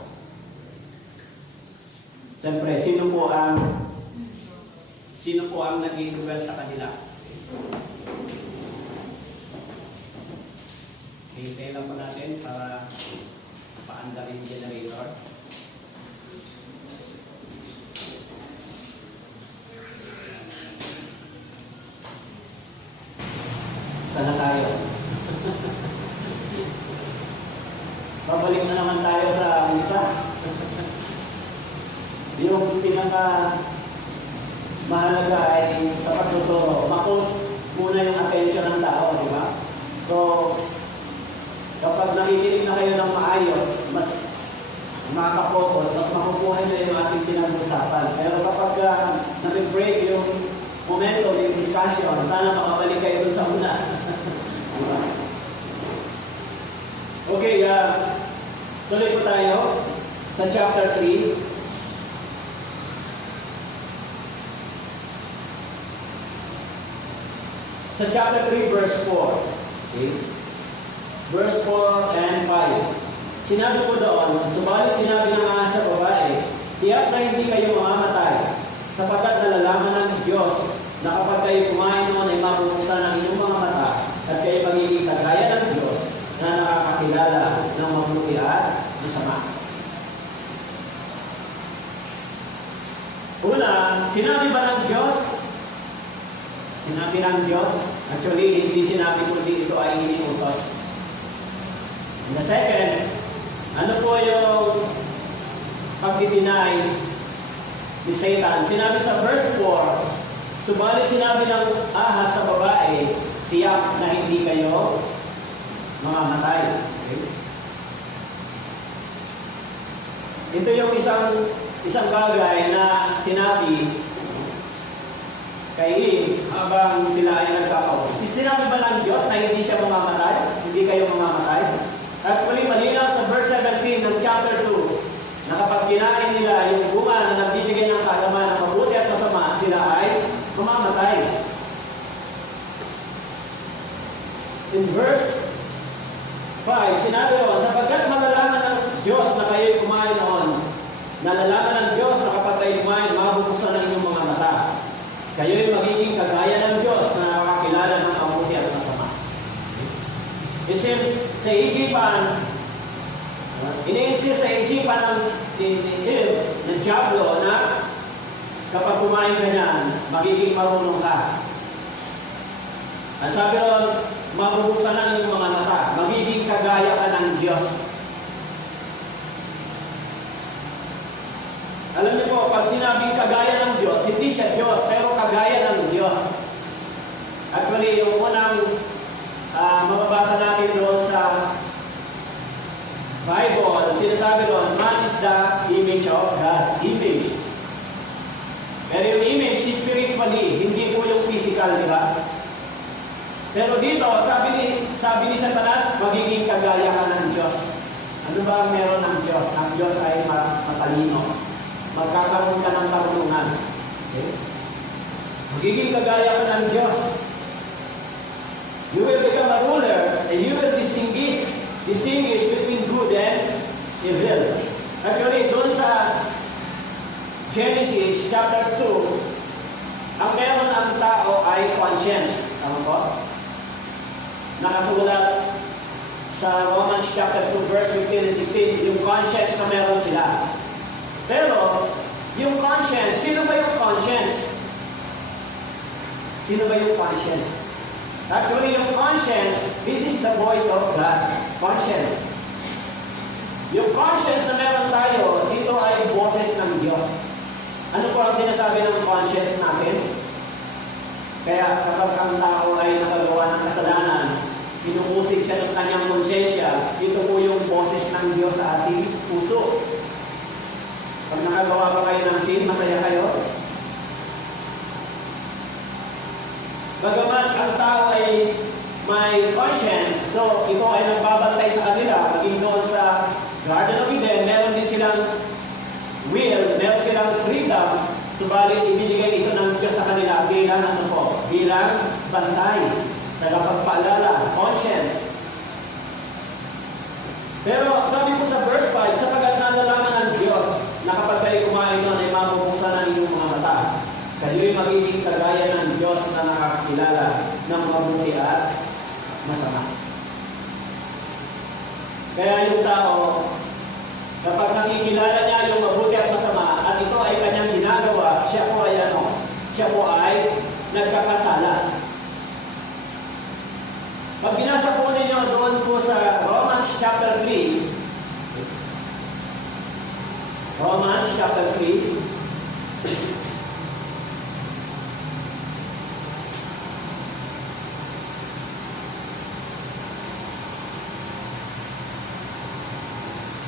Siyempre, sino po ang nag-i-indwell sa kanila? Hintay lang po natin para paandarin yung generator. Sana tayo. Babalik na naman tayo sa misa. Yung pinaka mahalaga ay sa pagtuturo. Makot muna yung attention ng tao, di ba? So, kapag nakikinig na kayo ng maayos, mas makaka-focus, mas makukuha na yung ating pinag-usapan. Pero kapag nag-break yung momento, yung discussion, sana makabalik kayo dun sa una. Okay, tuloy po tayo sa chapter 3. Sa chapter 3, verse 4. Okay? Verse 4 and 5. Sinabi po doon, subalit sinabi ng mga sa babae, tiyak na hindi kayo mamamatay, sapagkat nalalaman ng Diyos na kapag kayo kumain noon ay mabubuksan ang inyong mga mata at kayo magiging kagaya ng Diyos na nakakakilala ng mabuti at masama. Una, sinabi ba ng Diyos? Sinabi ng Diyos? Actually, hindi sinabi kundi ito ay iniutos. And the second, ano po yung pagdideny ni Satan? Sinabi sa verse 4, subalit sinabi ng ahas sa babae, tiyak na hindi kayo mamamatay. Okay? Ito yung isang bagay na sinabi kay Eve habang sila ay nagkakausap. Sinabi ba ng Diyos na hindi siya mamamatay? Hindi kayo mamamatay? Actually, malinaw sa verse 17 ng chapter 2 na kapag kinain nila yung bunga na nagbibigay ng kaalaman na mabuti at masama, sila ay mamamatay. In verse 5, sinabi doon, sapagkat malalaman ng Diyos na kayo'y kumain noon, nalalaman ng Diyos na kapag kayo'y kumain, mabubuksan ang inyong mga mata. Kayo'y magiging kagaya ng Diyos na nakakakilala ng mabuti at masama. It seems sa isipan, iniinsist sa isipan ng Diablo na kapag kumain ka niyan, magiging marunong ka. Ang sabi ron, mabubuksan ang iyong mga mata, magiging kagaya ka ng Diyos. Alam niyo po, pag sinabing kagaya ng Diyos, hindi siya Diyos, pero kagaya ng Diyos. Actually, yung unang mababasa natin doon sa Bible, sinasabi doon, man is the image of God. Image. Pero yung image, spiritually, hindi po yung physical, di ba? Pero dito, sabi ni Satanas, magiging kagaya ka ng Diyos. Ano ba ang meron ng Diyos? Ang Diyos ay matalino. Magkakaroon ka ng karunungan. Okay? Magiging kagaya ka ng Diyos. You will become a ruler and you will distinguish between good and evil. Actually, doon sa Genesis chapter 2, ang meron ang tao ay conscience. Tama po? Nakasulat sa Romans chapter 2 verse 15 and 16, yung conscience na meron sila. Pero, yung conscience, sino ba yung conscience? Sino ba yung conscience? Actually, yung conscience, this is the voice of God. Conscience. Yung conscience na meron tayo, ito ay boses ng Diyos. Ano po ang sinasabi ng conscience natin? Kaya kapag ang tao ay nakagawa ng kasalanan, inuusig siya ng kanyang konsensya, ito po yung boses ng Diyos sa ating puso. Pag nakagawa pa kayo ng sin, masaya kayo? Bagamat ang tao ay may conscience, so ito ay nagbabantay sa kanila, maging doon sa Garden of Eden, meron din silang will, meron silang freedom, subalit ibinigay ito ng Diyos sa kanila bilang ano po, bilang bantay, tagapagpaalala, conscience. Pero sabi po sa verse 5, sapagat nalalaman ng Diyos na kapag kayo kumain nun ay mabubuksan ang inyong mga mata. Kayo'y magiging kagaya ng Diyos na nakakilala ng mabuti at masama. Kaya yung tao, kapag nakikilala niya yung mabuti at masama, at ito ay kanyang ginagawa, siya po ay ano? Siya po ay nagkakasala. Pag binasa po ninyo doon po sa Romans chapter 3, Romans chapter 3,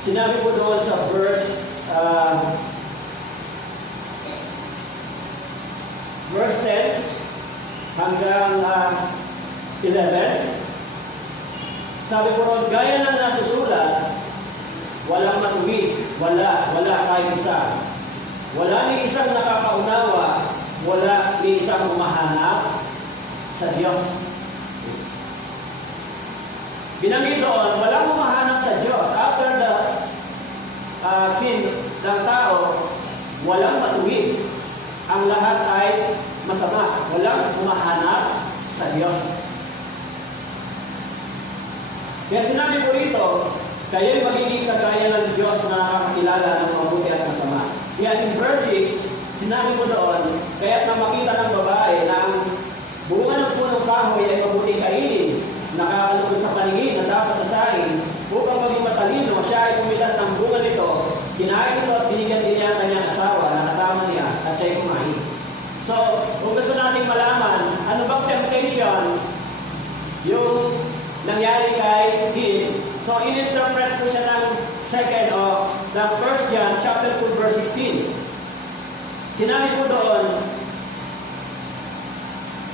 sinabi po doon sa verse 10 hanggang 11, sabi po ron, gaya ng nasusulat, walang matuwid, wala kahit isa. Wala ni isang nakakaunawa, wala ni isang umahanap sa Diyos. Binanggit doon, walang umahanap sa Diyos. After the sin ng tao, walang matuwid. Ang lahat ay masama. Walang umahanap sa Diyos. Kaya sinabi po rito, kayo'y magiging kagaya ng Diyos na nakakilala ng mabuti at masama. Kaya in verse 6, sinabi mo doon, kaya't nang makita ng babae na ang bunga ng punong kahoy ay mabuting kainin, nakakalugod sa paningin na dapat asahin, upang maging matalino, siya ay pumilas ng bunga nito, kinain ito at binigyan din niya ang kanyang asawa na kasama niya at siya ay kumain. So, kung gusto nating malaman, ano bang temptation yung nangyari kay Eve, so in-interpret ko siya ng ng 1 John chapter 2 verse 16. Sinabi po doon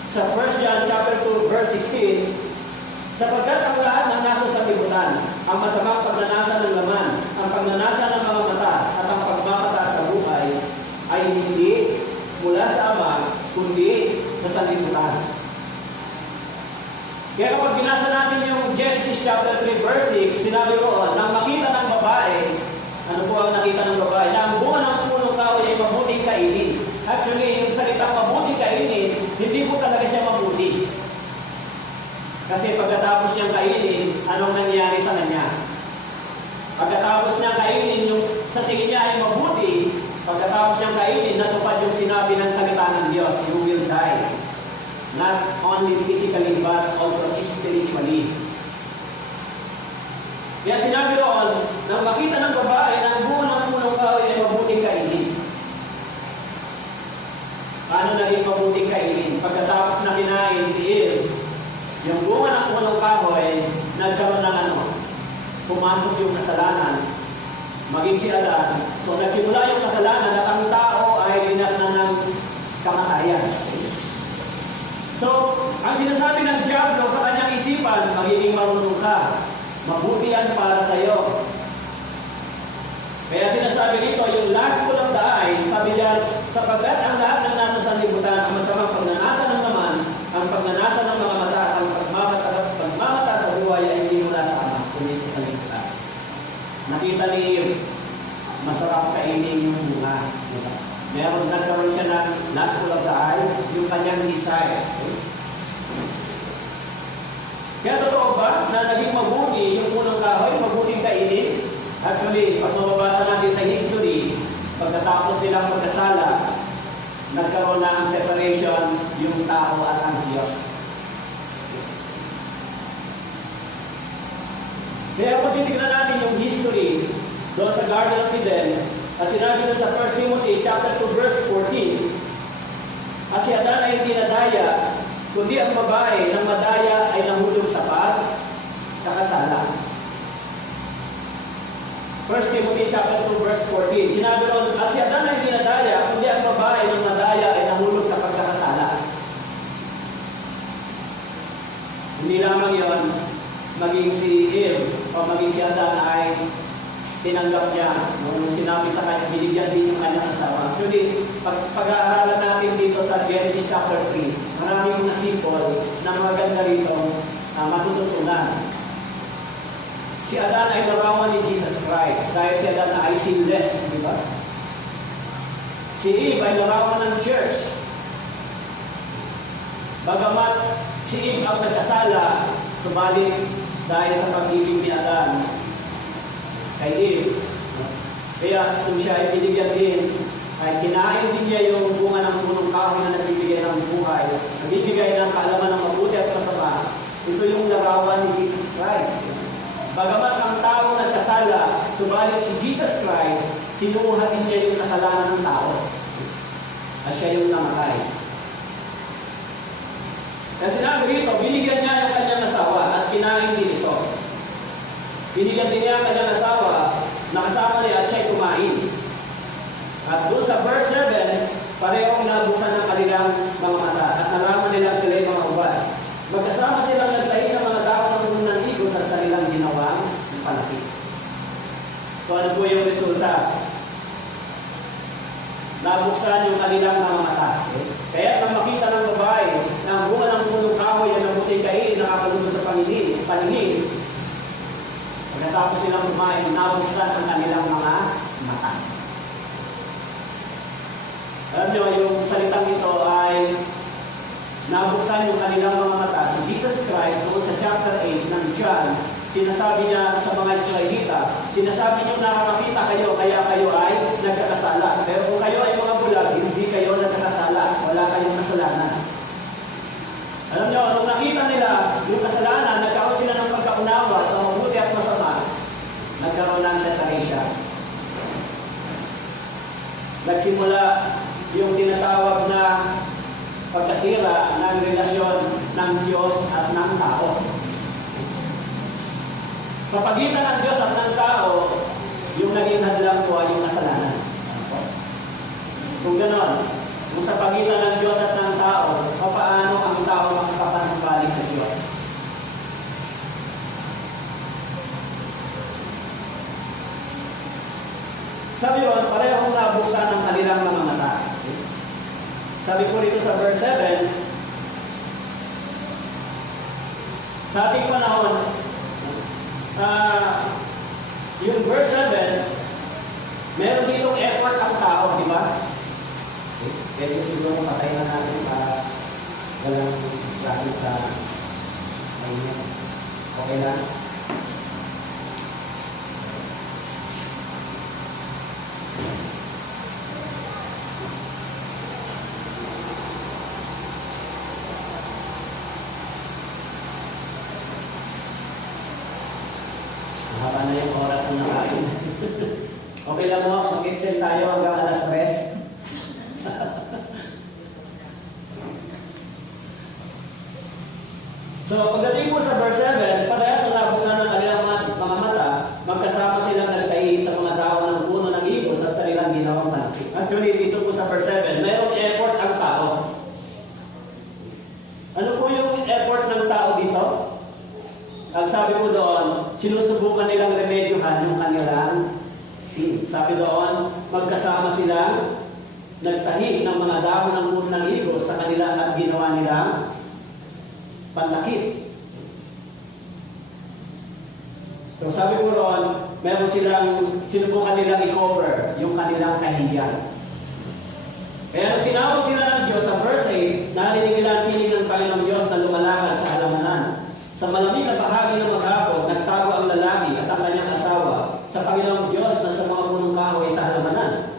sa 1 John chapter 2 verse 16, sapagkat ang lahat ng nasa sa libutan, ang masamang pagnanasa ng laman, ang pagnanasa ng mga mata, at ang pagmamata sa buhay, ay hindi mula sa Ama, kundi sa sanlibutan. Kaya kapag binasa natin yung Genesis chapter 3 verse 6, sinabi roon, nang makita ng babae, ano po ang nakita ng babae? Na ang bunga ng punong kahoy ay mabuting kainin. Actually, yung salitang mabuting kainin, hindi po talaga siya mabuti. Kasi pagkatapos niyang kainin, anong nangyari sa kanya? Pagkatapos niyang kainin, yung sa tingin niya ay mabuti, pagkatapos niyang kainin, natupad yung sinabi ng salita ng Diyos, you will die. Not only physically, but also spiritually. Kaya sinabi roon, nang makita ng babae na ang bunga ng punong kahoy ay mabuting kainin. Paano naging mabuting kainin? Pagkatapos na kinain ni Eve, yung bunga ng punong kahoy, nagkaroon ng pumasok yung kasalanan, maging si Adan. So nagsimula yung kasalanan at ang tao ay dinatnan ng kamatayan. So, ang sinasabi ng Diablo sa kanyang isipan, magiging marunong ka. Mabuti yan para sa iyo. Kaya sinasabi nito, yung last full of the eye, sabi niya, sapagkat ang lahat ng nasa sanlibutan, ang masamang pagnanasa ng laman, ang pagnanasa ng mga mata, at ang pagmamata sa buhay ay hindi mula sa Ama, kundi sa sanlibutan. Nakita ni Eve, masarap kainin yung bunga. Meron nagkaroon siya ng last full of the eye, yung kanyang desire. Okay? Kaya totoo ba na naging mabuti yung punong kahoy, mabuting kainin? Actually, pag mababasa natin sa history, pagkatapos nilang magkasala, nagkaroon na ang separation yung tao at ang Diyos. Kaya kung titignan natin yung history doon sa Garden of Eden, at sinabi doon sa 1 Timothy chapter 2 verse 14, at si Adan ay hindi nadaya, kundi ang babae ng madaya ay nahulog sa pagkakasala. 1 Timothy chapter 2 verse 14, sinabi doon, at si Adan ay hindi nadaya, kundi ang babae ng madaya ay nahulog sa pagkakasala. Hindi lamang yon, maging si Eve o maging si Adan ay tinanggap niya nung sinabi sa kanya, binigyan din yung kanyang asawa. Actually, pag-aaralan natin dito sa Genesis chapter 3, maraming mga symbols na maganda rito matututunan. Si Adan ay larawan ni Jesus Christ dahil si Adan ay sinless, di ba? Si Eve ay larawan ng church. Bagamat si Eve ang nagkasala, subalit dahil sa pag-ibig ni Adan kay Eve, kaya kung siya ay binigyan din, ay kinain din niya yung bunga ng punong kahoy na nagbibigay ng buhay, nagbibigay ng kaalaman ng mabuti at masama. Ito yung larawan ni Jesus Christ. Bagamat ang tao nagkasala, subalit si Jesus Christ, kinuha din niya yung kasalanan ng tao. At siya yung namatay. Kasi sinabi rito, binigyan niya yung kanyang asawa at kinain din ito. Binigyan din niya ang kanyang asawa, nakasama niya at siya'y kumain. At doon sa verse 7, parehong nabuksan ng kanilang mga mata at nalaman nila sila'y mga ubat. Magkasama silang nagtahi ng mga dahon ng unang igos at kanilang ginawang palaki. So ano po yung resulta? Nabuksan yung kanilang mga mata. Kaya nang makita ng babae na ang bunga ng punong kahoy ay mabuting kainin, nakakalugod sa paningin, pagkatapos nilang kumain, nabuksan ang kanilang mga mata. Alam niyo, yung salitang ito ay nabuksan yung kanilang mga mata. Si Jesus Christ, doon sa chapter 8 ng John, sinasabi niya sa mga Israelita, sinasabi niyo nakakakita kayo, kaya kayo ay nagkakasala. Pero kung kayo ay mga bulag, hindi nagsimula yung tinatawag na pagkasira ng relasyon ng Diyos at ng tao. Sa pagitan ng Diyos at ng tao, yung naging hadlang po ay yung kasalanan. Kung gano'n, kung sa pagitan ng Diyos at ng tao, paano ang tao makakapagbalik sa Diyos? Sabi yun, parehong nabuksan ng kanilang mga mata. Sabi po rito sa verse 7, sa ating panahon, yung verse 7, meron ditong effort ang tao, di ba? Pwede siguro patay na natin para walang distraction sa ayun. Okay lang? Mahaba na yung oras na nakain. Okay lang mo, mag-extend tayo hanggang alas 3. So, pagdating po sa verse 7, parehas sa nabuksan ng kanilang mga mata, magkasama silang nagtahi sa mga tao ng puno ng higos at kanilang ginawang panakit. Actually, dito po sa verse 7, mayroong effort ang tao. Ano po yung effort ng tao dito? Ang sabi po doon, sinusubukan nilang remedyohan yung kanilang sin. Sabi doon, magkasama silang nagtahi ng mga dahon ng puno ng higos sa kanila at ginawa nilang panlakit. So sabi po roon, meron silang sinubukan nilang i-cover yung kanilang kahihiyan. Kaya nung tinawag sila ng Diyos sa verse 8, narinig nila ang tinig ng Panginoong Diyos na lumalakad sa halamanan. Sa malamig na bahagi ng maghapon, nagtago ang lalaki at ang kanyang asawa sa Panginoong Diyos na sa mga punong kahoy sa halamanan.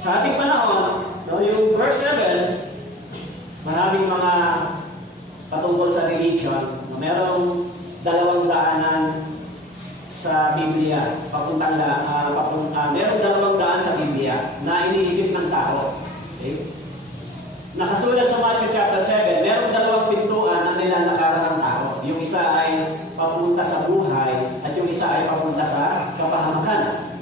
Sa ating panahon, yung verse 7, maraming mga patungkol sa religion, merong 200 sa Biblia, merong 200 sa Biblia na iniisip ng tao. Okay? Nakasulat sa Matthew chapter 7, merong 2 pintuan na nilalakaran ng tao. Yung isa ay papunta sa buhay at yung isa ay papunta sa kapahamakan.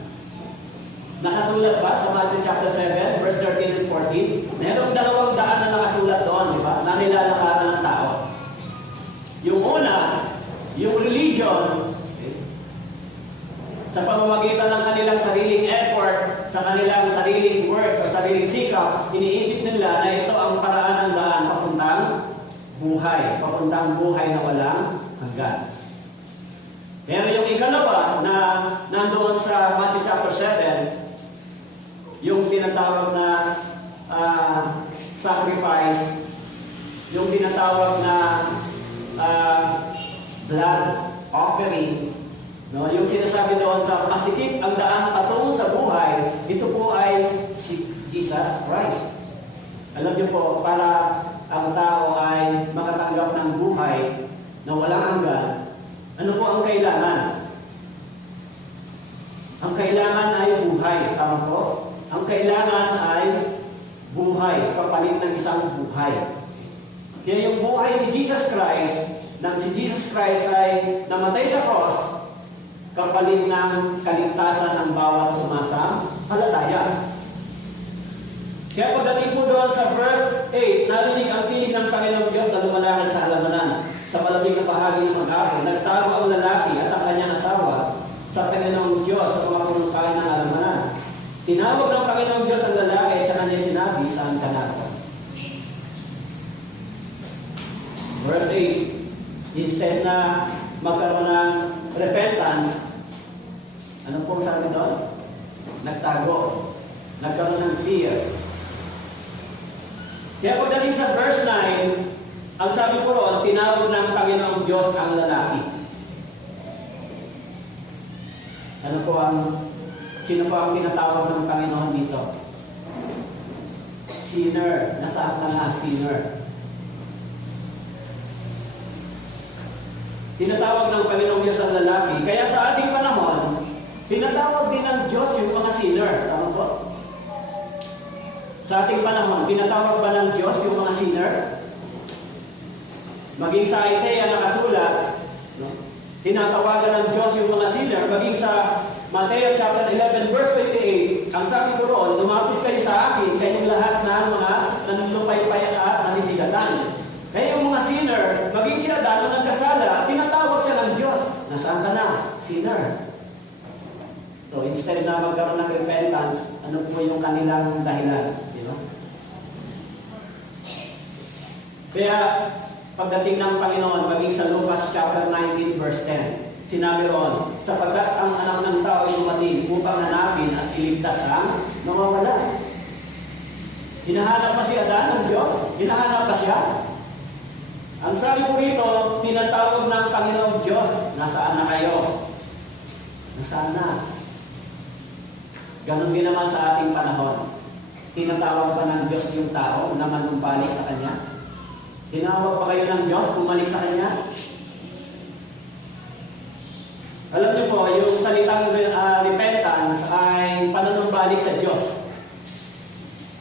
Nakasulat ba sa Matthew chapter 7, verse 13 and 14? Merong 200 na nakasulat doon, di ba? Na nilalakaran ng tao. Yung una, yung religion, sa pamamagitan ng kanilang sariling effort, sa kanilang sariling works, sa sariling sikap, iniisip nila na ito ang paraan ng daan papuntang buhay na walang hanggan. Pero yung ikalawa na nandoon sa Matthew chapter 7, yung tinatawag na sacrifice, yung tinatawag na blood offering, no? Yung sinasabi doon sa masikip ang daan patungo sa buhay, ito po ay si Jesus Christ. Alam niyo po, para ang tao ay makatanggap ng buhay na walang hanggan, ano po ang kailangan? Ang kailangan ay buhay, tama po? Ang kailangan ay buhay, kapalit ng isang buhay. Kaya yung buhay ni Jesus Christ, nang si Jesus Christ ay namatay sa cross, kapalit ng kaligtasan ng bawat sumasampalataya. Kaya pagdating po doon sa verse 8, narinig ang tinig ng Panginoong Diyos na lumalakad sa halamanan. Sa malamig na bahagi ng maghapon, nagtago ang lalaki at ang kanyang asawa sa Panginoong Diyos sa mga punong kain ng halamanan. Tinawag ng Panginoong Diyos ang lalaki at sa kanyang sinabi, saan ka narito? Verse 8, instead na magkaroon ng repentance, ano pong sabi doon? Nagtago. Nagkaroon ng fear. Kaya pagdating sa verse 9, ang sabi po roon, tinawag ng Panginoong Diyos ang lalaki. Sino po ang tinatawag ng Panginoon dito? Sinner. Nasaan ka na, sinner? Tinatawag ng Panginoong Diyos ang lalaki. Kaya sa ating panahon, tinatawag din ng Diyos yung mga sinner. Tama po? Sa ating panahon, tinatawag ba ng Diyos yung mga sinner? Maging sa Isaiah nakasulat, no? Tinatawagan ng Diyos yung mga sinner. Maging sa Matthew chapter 11 verse 28, ang sabi ko roon, lumapit kayo sa akin, kayong lahat ng mga nanunupaypay at nanibigatan. Kaya yung mga sinner, maging siya dano ng kasala, tinatawag siya ng Diyos. Nasaan ka na? Sinner. So instead na magkaroon ng repentance, ano po yung kanilang dahilan? Di ba? Kaya pagdating ng Panginoon, maging sa Lucas chapter 19 verse 10, sinabi roon, sapagkat ang anak ng tao ay dumating upang hanapin at iligtas ang nawawala. Hinahanap pa si Adan ng Diyos? Hinahanap pa siya? Ang sabi po rito, tinatawag ng Panginoong Diyos, nasaan na kayo? Nasaan na? Ganon din naman sa ating panahon. Tinatawag pa ng Diyos yung tao na manumbalik sa Kanya? Tinawag pa kayo ng Diyos bumalik sa Kanya? Alam niyo po, yung salitang repentance ay panunumbalik sa Diyos.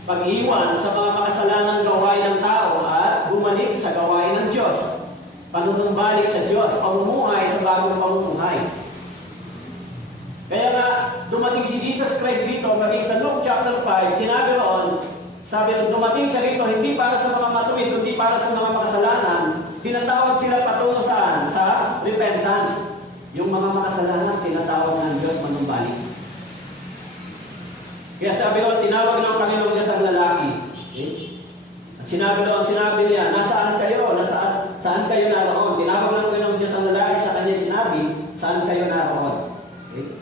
Pag-iwan sa mga makasalanang gawain ng tao at bumalik sa gawain ng Diyos. Panunumbalik sa Diyos, pamumuhay sa bagong pamumuhay. Kaya nga, dumating si Jesus Christ dito, maging sa Luke chapter 5, sinabi roon, sabi rin, dumating siya rito hindi para sa mga matuwid, kundi para sa mga makasalanan. Tinatawag sila patungo saan? Sa repentance. Yung mga makasalanan, tinatawag ng Diyos manumbalik. Kaya sabi roon, tinawag ng Panginoon Diyos ang lalaki. Okay? Sinabi roon, sinabi niya, nasaan kayo? Saan kayo naroon? Tinawag ng Panginoon Diyos ang lalaki, sa kanya sinabi, saan kayo naroon? Okay?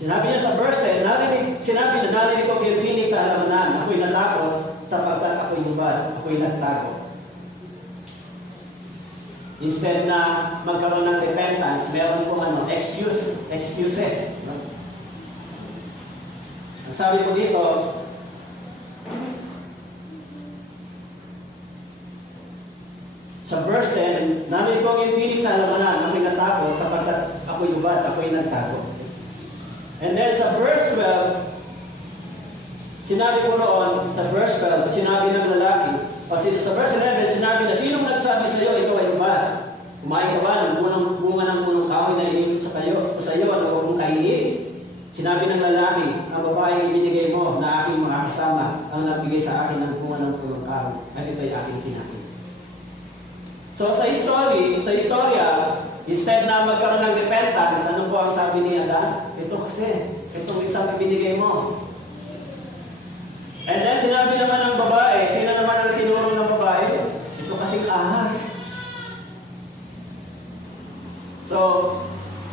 Sinabi niya sa verse 10, narinig ko kayo rinig sa halamanan, ako'y natakot sapagkat ako'y hubad, ako'y nagtago. Instead na magkaroon ng repentance, meron pong excuses. No? Ang sabi ko dito, sa verse 10, narinig ko kayo rinig sa halamanan, ako'y natakot sapagkat ako'y hubad, ako'y nagtago. And then sa verse 12, sinabi ko roon, sa verse 12, sinabi ng lalaki, sa verse 11, sinabi na, sinong nagsabi sa iyo, ikaw ay hubad? Kumain ka ba ng bunga ng punong kahoy na ininit sa iyo, at huwag mong kainin? Sinabi ng lalaki, ang babaeng ibinigay mo na aking makakasama, ang nagbigay sa akin ng bunga ng punong kahoy, at ito'y aking kinain. So sa istorya, instead na magkaroon ng repentance, ano po ang sabi ni Adan? Ito kasi, itong isang ibinigay mo. And then sinabi naman ng babae, sino naman ang tinuro ng babae? Ito kasing ahas. So,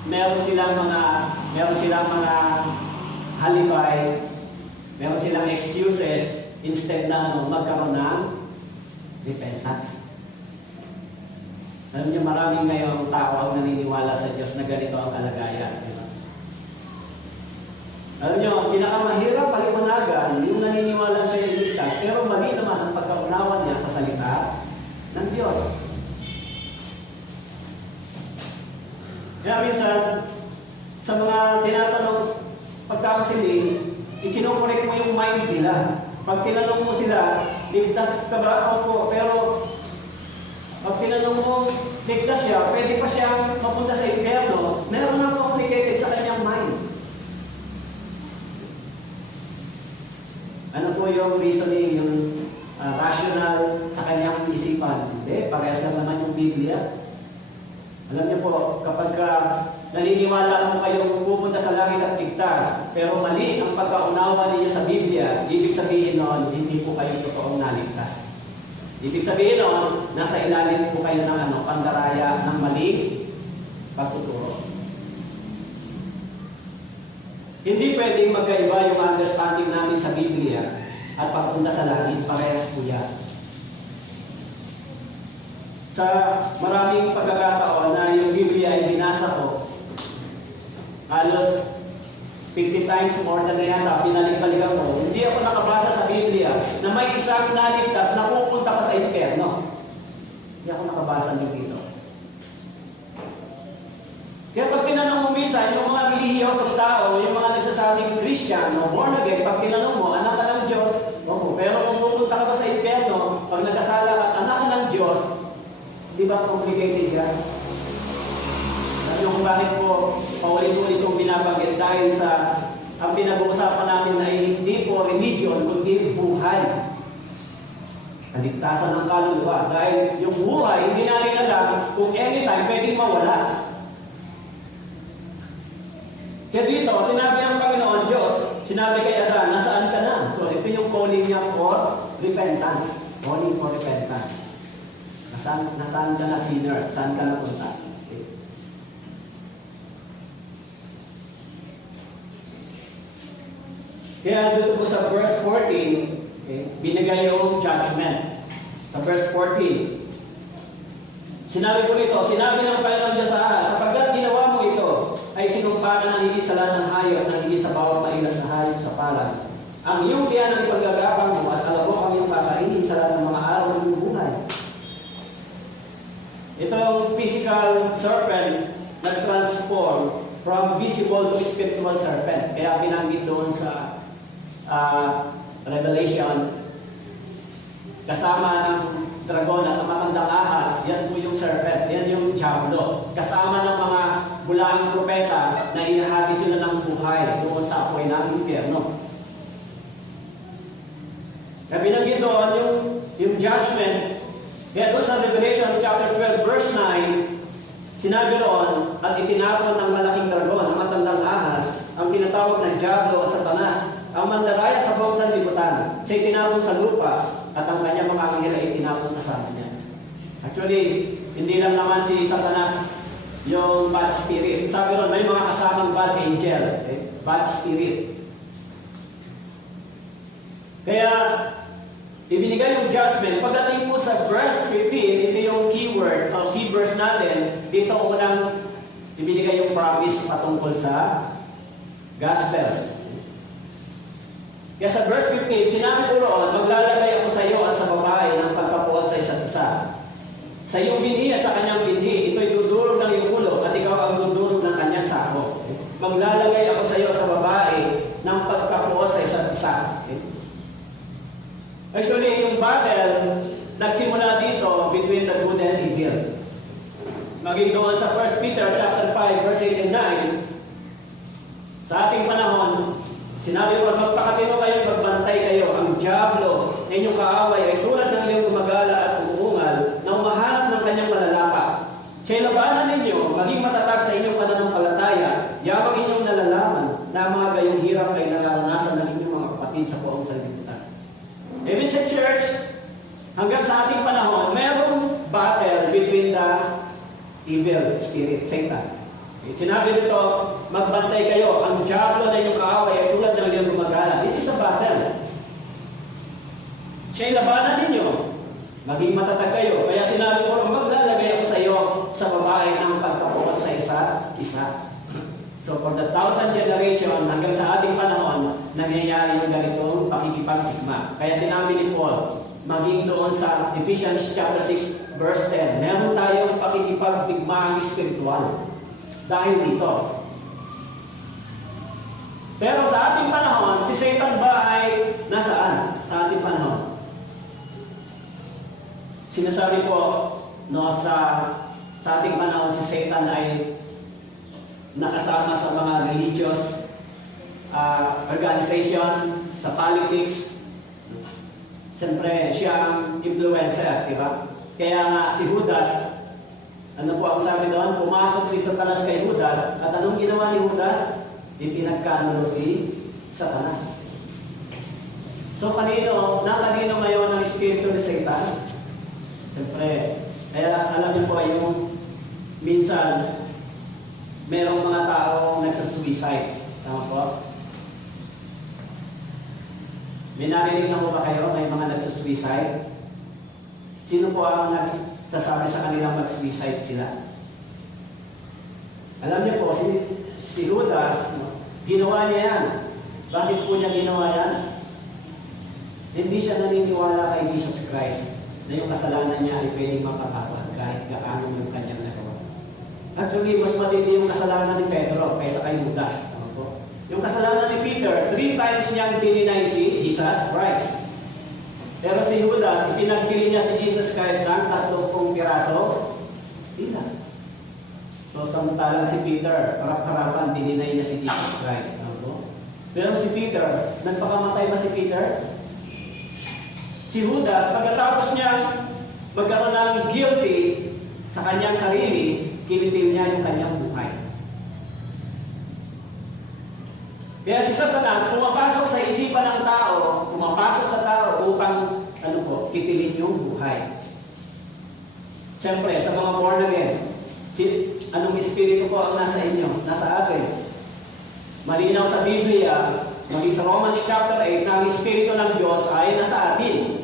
meron silang mga halibay, meron silang excuses, instead na magkaroon ng repentance. Alam niyo, maraming ngayong tao ang naniniwala sa Diyos na ganito ang kalagayan. Diba? Alam niyo, pinakamahirap paliwanagan yung naniniwala siya yung ligtas, pero mali naman ang pagkaunawan niya sa salita ng Diyos. Kaya minsan, sa mga tinatanong pagkakasiling, ikinukorek mo yung mind nila. Pag tinanong mo sila, ligtas ka ba? Opo, pero pag tinanong mo, ligtas siya, pwede pa siyang mapunta sa impyerno, meron na complicated sa kanyang mind. Ano po yung reasoning, yung rational sa kanyang isipan? Hindi, parehas lang naman yung Biblia. Alam niyo po, kapag naniniwala mo kayong pupunta sa langit at ligtas, pero mali ang pagkaunawa ninyo sa Biblia, ibig sabihin noon, hindi po kayo totoong naligtas. Ibig sabihin noon, nasa ilalim po kayo ng pandaraya ng mali pagtuturo. Hindi pwedeng magkaiba yung understanding namin sa Biblia at pagpunta sa langit, parehas po yan. Sa maraming pagkakataon na yung Biblia ay binasa ko, halos 50 times more than yata, binalik-balikan ko, hindi ako nakabasa sa Biblia na may isang naligtas na pupunta pa sa impyerno. Hindi ako nakabasa dito. Kaya pag tinanong mo minsan, yung mga relihiyos ng tao, yung mga nagsasabi sinasabing Christian o born again, pag tinanong mo, anak ka ng Diyos, oo. Pero kung pupunta ka ba sa impyerno, pag nagkasala ka at anak ka ng Diyos, di ba complicated yan? Alam nyo kung bakit po paulit-ulit kong binabanggit dahil sa ang pinag-uusapan namin ay hindi po religion, kundi buhay. Kaligtasan ng kaluluwa. Dahil yung buhay, hindi natin alam kung anytime pwedeng mawala. Kaya dito, sinabi ng Panginoon Diyos, sinabi kay Adan, nasaan ka na? So ito yung calling niya for repentance. Calling for repentance. Nasaan ka na sinner? Saan ka na punta? Okay. Kaya dito po sa verse 14, okay, binigay yung judgment. Sa verse 14, sinabi ko nito, sinabi ng Panginoon Diyos sa Ahas, sapagkat ginawa mo ito, ay sinumpa ka ng higit sa lahat ng hayop, ng higit sa bawat mailas na hayop sa palad. Ang iyong tiyan ang ipaggagapang mo, at alam mo ang iyong kakainin sa lahat ng mga araw ng iyong buhay. Itong physical serpent nag-transform from visible to spiritual serpent. Kaya binanggit doon sa Revelation, kasama ng dragon at ang matandang ahas, yan po yung serpent, yan yung diablo. Kasama ng mga bulaang propeta na ihahagi sila ng buhay doon sa apoy ng impyerno. Kaya binanggit doon yung judgment. Kaya doon sa Revelation chapter 12 verse 9, sinabi roon, at itinapon ng malaking dragon, ang matandang ahas, ang tinatawag na diablo at satanas, ang mandaraya sa buong sanlibutan. Siya itinapon sa lupa at ang kanyang mga anghel ay itinapon kasama niya. Actually, hindi lang naman si Satanas yung bad spirit. Sabi ron, may mga kasamang bad angel, okay? Bad spirit. Kaya, ibinigay yung judgment. Pagdating po sa verse 15, ito yung keyword, o key verse natin. Dito unang ibinigay yung promise patungkol sa gospel. Kaya sa verse 15, sinabi ko roon, maglalagay ako sa iyo at sa babae ng pagkapuot sa isa't isa. Sa iyong binhi at sa kanyang binhi, ito'y dudurog ng iyong ulo at ikaw ang dudurog ng kanyang sako. Maglalagay ako sa iyo sa babae ng pagkapuot sa isa't isa. Actually, yung battle, nagsimula dito between the good and evil. Maging doon sa 1 Peter chapter 5, verse 8 and 9, sa ating panahon, sinabi ko, magpakatino kayo, magbantay kayo. Ang diablo na inyong kaaway ay tulad ng iyong gumagala at umuungal na umahanap ng kanyang malalapa. Siya'y labanan ninyo, maging matatag sa inyong pananampalataya, yabang inyong nalalaman na ang mga gayong hirap ay nararanasan ng inyong mga kapatid sa buong sanlibutan. Even sa church, hanggang sa ating panahon, mayroong battle between the evil spirit, Satan. Sinabi nito, magbantay kayo. Ang diablo na inyong kaaway ay tulad ng iyong gumagala. This is a battle. Siya'y labanan ninyo. Maging matatag kayo. Kaya sinabi ko, maglalagay ako sa iyo sa babae ng pagkapuot sa isa't isa. So for the 1,000 generation, hanggang sa ating panahon, nangyayari yung ganitong pakikipagdigma. Kaya sinabi ni Paul, maging doon sa Ephesians chapter 6, verse 10, meron tayong pakikipagdigma spiritual. Dahil dito. Pero sa ating panahon, si Satan ba ay nasaan? Sa ating panahon. Sinasabi po, no, sa ating panahon, si Satan ay nakasama sa mga religious organization, sa politics. Siyempre, siya ang influencer, di ba? Kaya nga si Judas, ano po ang sabi doon? Pumasok si Satanas kay Judas. At anong ginawa ni Judas? Ipinagkanulo si Satanas. So kanino ngayon ang espiritu ni Satan? Siyempre, kaya alam niyo po yung minsan, merong mga taong nagsasuicide. Tama po? May narinig na po ba kayo? May mga nagsasuicide? Sino po ang nagsasabi sa kanilang mag-suicide sila? Alam niyo po, si Judas, ginawa niya yan. Bakit po niya ginawa yan? Hindi siya naniniwala kay Jesus Christ na yung kasalanan niya ay pwedeng mapatawad kahit gaano yung kanyang nagawa. Actually, mas matindi yung kasalanan ni Pedro kaysa kay Judas. Ano po? Yung kasalanan ni Peter, 3 times niyang dininay si Jesus Christ. Pero si Judas, ipinagbili niya si Jesus Christ ng 30 piraso. Hindi. So, samantalang si Peter, harap-harapan, dininay niya si Jesus Christ. Pero si Peter, nagpakamatay ba si Peter? Si Judas, pagkatapos niya magkaroon ng guilty sa kanyang sarili, kinitil niya yung kanyang buhay. Kaya si Satanas, pumapasok sa isipan ng tao, pumapasok sa tao upang, kitilin yung buhay. Siyempre, sa mga born again, anong espiritu po ang nasa inyo, nasa atin? Malinaw sa Biblia, maging sa Romans chapter 8, na ang espiritu ng Diyos ay nasa atin.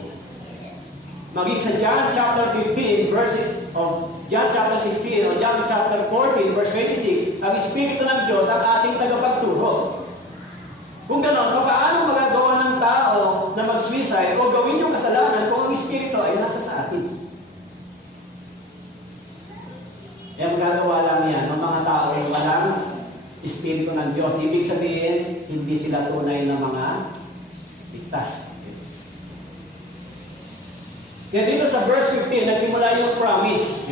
Maging sa John chapter 15, John chapter 16, o John chapter 14, verse 26, ang espiritu ng Diyos ang ating tagapagturo. Kung gano'n, paano magagawa ng tao na mag-suicide o gawin yung kasalanan kung ang espiritu ay nasa sa atin? Kaya magagawa lang yan ng mga tao ay walang espiritu ng Diyos. Ibig sabihin, hindi sila tunay na mga ligtas. Kaya dito sa verse 15, nagsimula yung promise.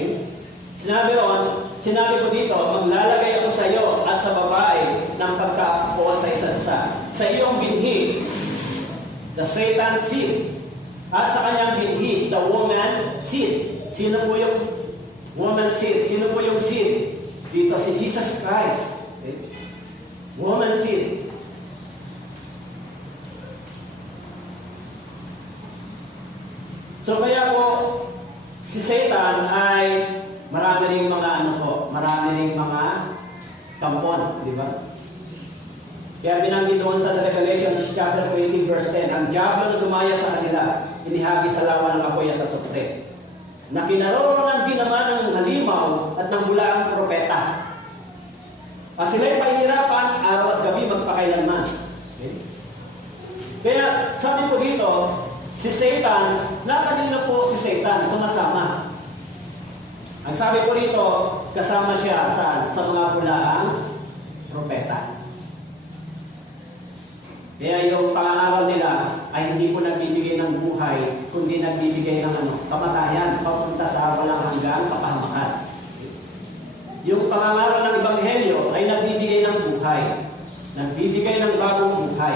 Sinabi ko dito, maglalagay ako sa iyo at sa babae ng pagkapuo sa isa't isa. Sa iyong binhi, the Satan's seed. At sa kanyang binhi, the woman seed. Sino po yung woman seed? Sino po yung seed? Dito si Jesus Christ. Woman seed. So kaya po, si Satan ay marami ring mga kampon, di ba? Kaya binanggit doon sa Revelation chapter 20 verse 10, ang diablo na dumaya sa kanila, inihagi sa lawa ng apoy at asupre, na kinaroroonan din naman ng halimaw at ng bulaang propeta. Sila'y pahihirapan araw at gabi magpakailanman. Okay? Kaya sabi po dito, si Satan, nakanina po si Satan, sumasama. Ang sabi po rito, kasama siya sa mga bulaang propeta. Kaya yung pangangaral nila ay hindi po nagbibigay ng buhay, kundi nagbibigay ng kamatayan, papunta sa walang hanggang kapahamakan. Yung pangangaral ng Ebanghelyo ay nagbibigay ng buhay, nagbibigay ng bagong buhay,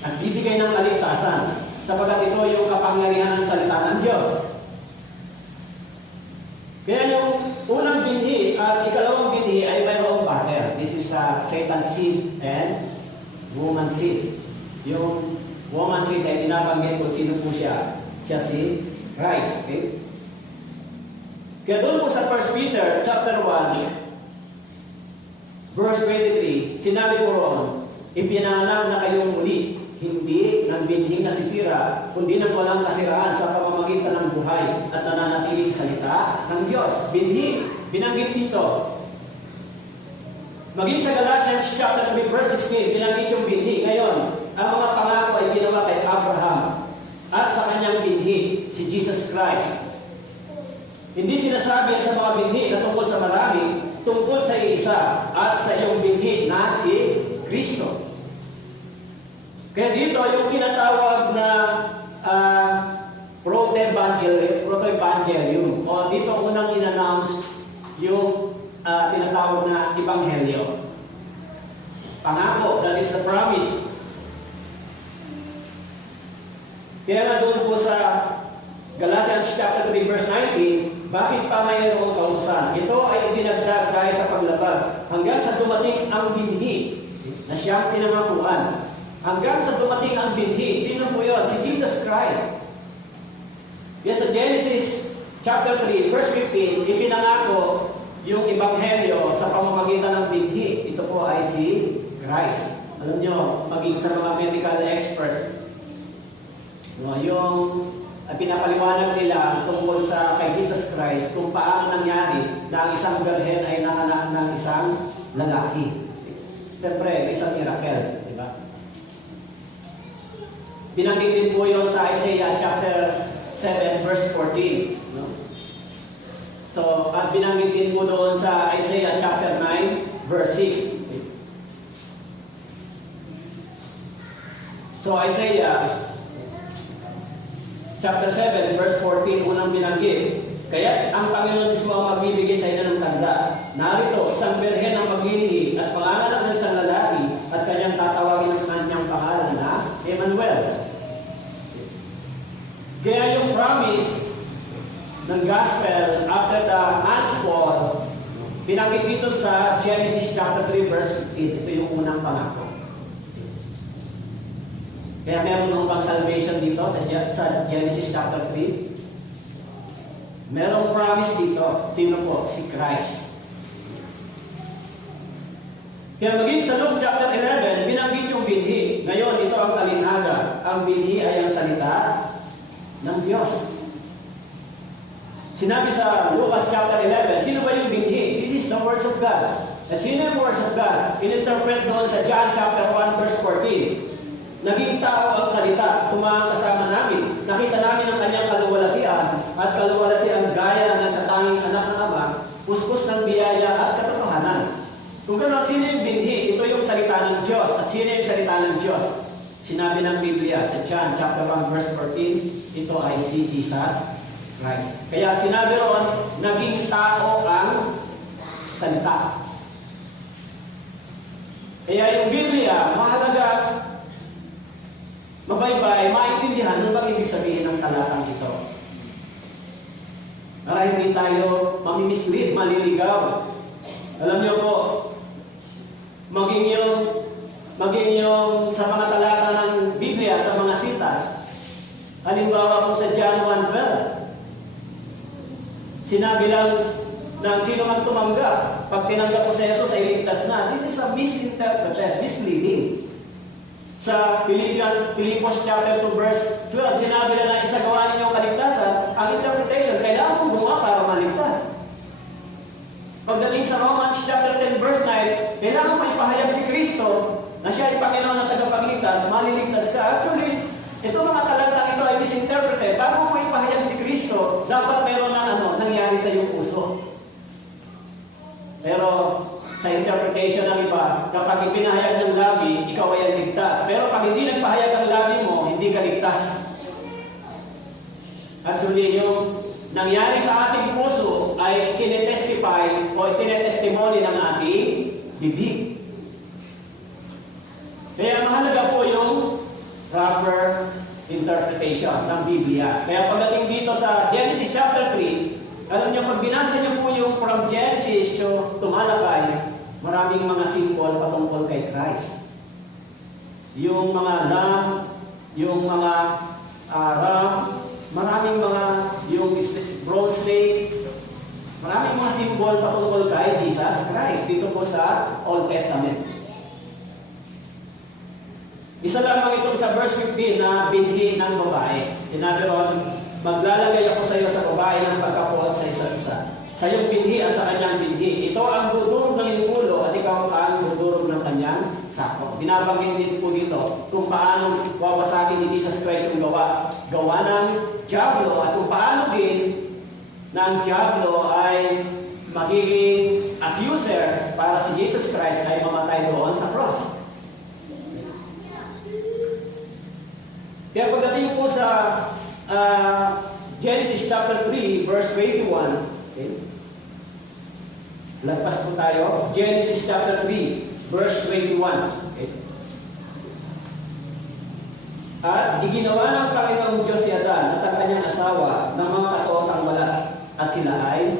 nagbibigay ng kaligtasan, sapagkat ito yung kapangyarihan ng salita ng Diyos. Kaya yung unang binhi at ikalawang binhi ay mayroong partner. This is Satan's seed and woman's seed. Yung woman's seed ay dinabanggit kung sino po siya. Siya si Christ. Okay? Kaya doon po sa 1 Peter chapter 1 verse 23, sinabi po roon, ipinanganak na kayong muli, hindi ng binhing nasisira, kundi ng walang kasiraan sa pamamagitan ng buhay at nananatiling salita ng Diyos. Binhi, binanggit dito. Maging sa Galatians chapter 3 verse 16, binanggit yung binhi. Ngayon, ang mga pangako ay ginawa kay Abraham at sa kanyang binhi, si Jesus Christ. Hindi sinasabi sa mga binhi na tungkol sa marami, tungkol sa isa at sa iyong binhi na si Kristo. Kaya dito, yung tinatawag na proto-evangelium, o dito unang in-announce yung tinatawag na ebanghelyo. Pangako, that is the promise. Kaya na doon po sa Galatians chapter 3 verse 19, bakit pa mayroong kautusan? Ito ay idinagdag dahil sa paglabag hanggang sa dumating ang binhi na siyang pinangakuan. Hanggang sa dumating ang binhi. Sino po yun? Si Jesus Christ. Yes, sa Genesis chapter 3 verse 15, ipinangako yung ebanghelyo sa pamamagitan ng binhi. Ito po ay si Christ. Alam nyo, maging sa mga medical expert, yung pinapaliwanag nila tungkol sa kay Jesus Christ kung paano nangyari na ang isang birhen ay nanganak ng isang lalaki. Siyempre, isang miracle, di ba? Binanggit din po yun sa Isaiah chapter 7 verse 14. No? So, at binanggit din po doon sa Isaiah chapter 9 verse 6. So Isaiah chapter 7 verse 14 unang binanggit, kaya ang Panginoon mismo ang magbibigay sa inyo ng tanda. Narito, isang birhen ang maglilihi at panganganak ng isang lalaki at kanyang tatawagin ang kanyang pangalan na Emmanuel. Kaya yung promise ng gospel after the man's fall, binanggit dito sa Genesis chapter 3 verse 15. Ito yung unang pangako. Kaya meron ng bang salvation dito sa Genesis chapter 3? Merong promise dito. Sino po? Si Christ. Kaya maging sa Luke chapter 11, binanggit yung binhi. Ngayon, ito ang talinhaga. Ang binhi ay ang salita ng Diyos. Sinabi sa Lucas chapter 11, sino ba yung binhi? This is the words of God. At sino yung words of God? In-interpret doon sa John chapter 1 verse 14. Naging tao ang salita, tumaang kasama namin. Nakita namin ang kanyang kaluwalhatian at kaluwalhatian gaya ng sa tanging anak ng Ama, puspos ng biyaya at katotohanan. Kung gano'n, sino yung binhi? Ito yung salita ng Diyos. At sino yung salita ng Diyos? Sinabi ng Biblia sa John chapter 1 verse 14, ito ay si Jesus Christ. Kaya sinabi roon, naging tao ang salita. Kaya yung Biblia, mahalaga mabaybay, maintindihan ano bang ibig sabihin ng talatang ito. Para hindi tayo mamimislead, maliligaw. Alam niyo po, maging yung sa mga talata ng Biblia, sa mga sitas, halimbawa po sa John 1:12, sinabi lang ng sino man tumanggap, pag tinanggap po sa Jesus ay ligtas na. This is a misinterpreted, misleading. Sa Philippians chapter 2 verse 12, sinabi na isagawa ninyo ang kaligtasan, ang interpretation, kailangan mong gumawa para maligtas. Pagdating sa Romans chapter 10 verse 9, kailangan mo ipahayag si Kristo na siya ay Panginoon at tagapagligtas, maliligtas ka. Actually, ito mga talatang ito ay misinterpreted. Bago mo ipahayag si Kristo, dapat mayroon ng nangyari sa iyong puso. Pero sa interpretation ng iba, kapag ipinahayag ng labi, ikaw ay ligtas. Pero pag hindi nagpahayag ang labi mo, hindi ka ligtas. Actually, yung nangyari sa ating puso ay kinetestify o tinetestimony ng ating bibig. Kaya mahalaga po yung proper interpretation ng Biblia. Kaya pagdating dito sa Genesis chapter 3, alam niyo, pag binasa niyo po yung from Genesis to tumalakay, maraming mga symbol patungkol kay Christ. Yung mga lamb, yung mga ram, maraming mga, yung bronze snake, maraming mga symbol patungkol kay Jesus Christ dito po sa Old Testament. Isa lamang ito sa verse 15 na binhi ng babae. Sinabi ron, maglalagay ako sa iyo sa babae ng pagkapuot sa isa't isa. Sa iyong binhi at sa kanyang binhi. Ito ang dudurog ng iyong ulo at ikaw ang dudurog ng kanyang sako. Binabanggit din po dito kung paano wawasakin ni Jesus Christ yung gawa ng Diablo at kung paano din ng Diablo ay magiging accuser para si Jesus Christ ay mamatay doon sa cross. Kaya pagdating po sa Genesis chapter 3 verse 21, okay? Lagpas po tayo. Genesis chapter 3 verse 21, okay? At iginawa ng Panginoong Diyos si Adan at ang kanyang asawa ng mga kasuotang balat at sila ay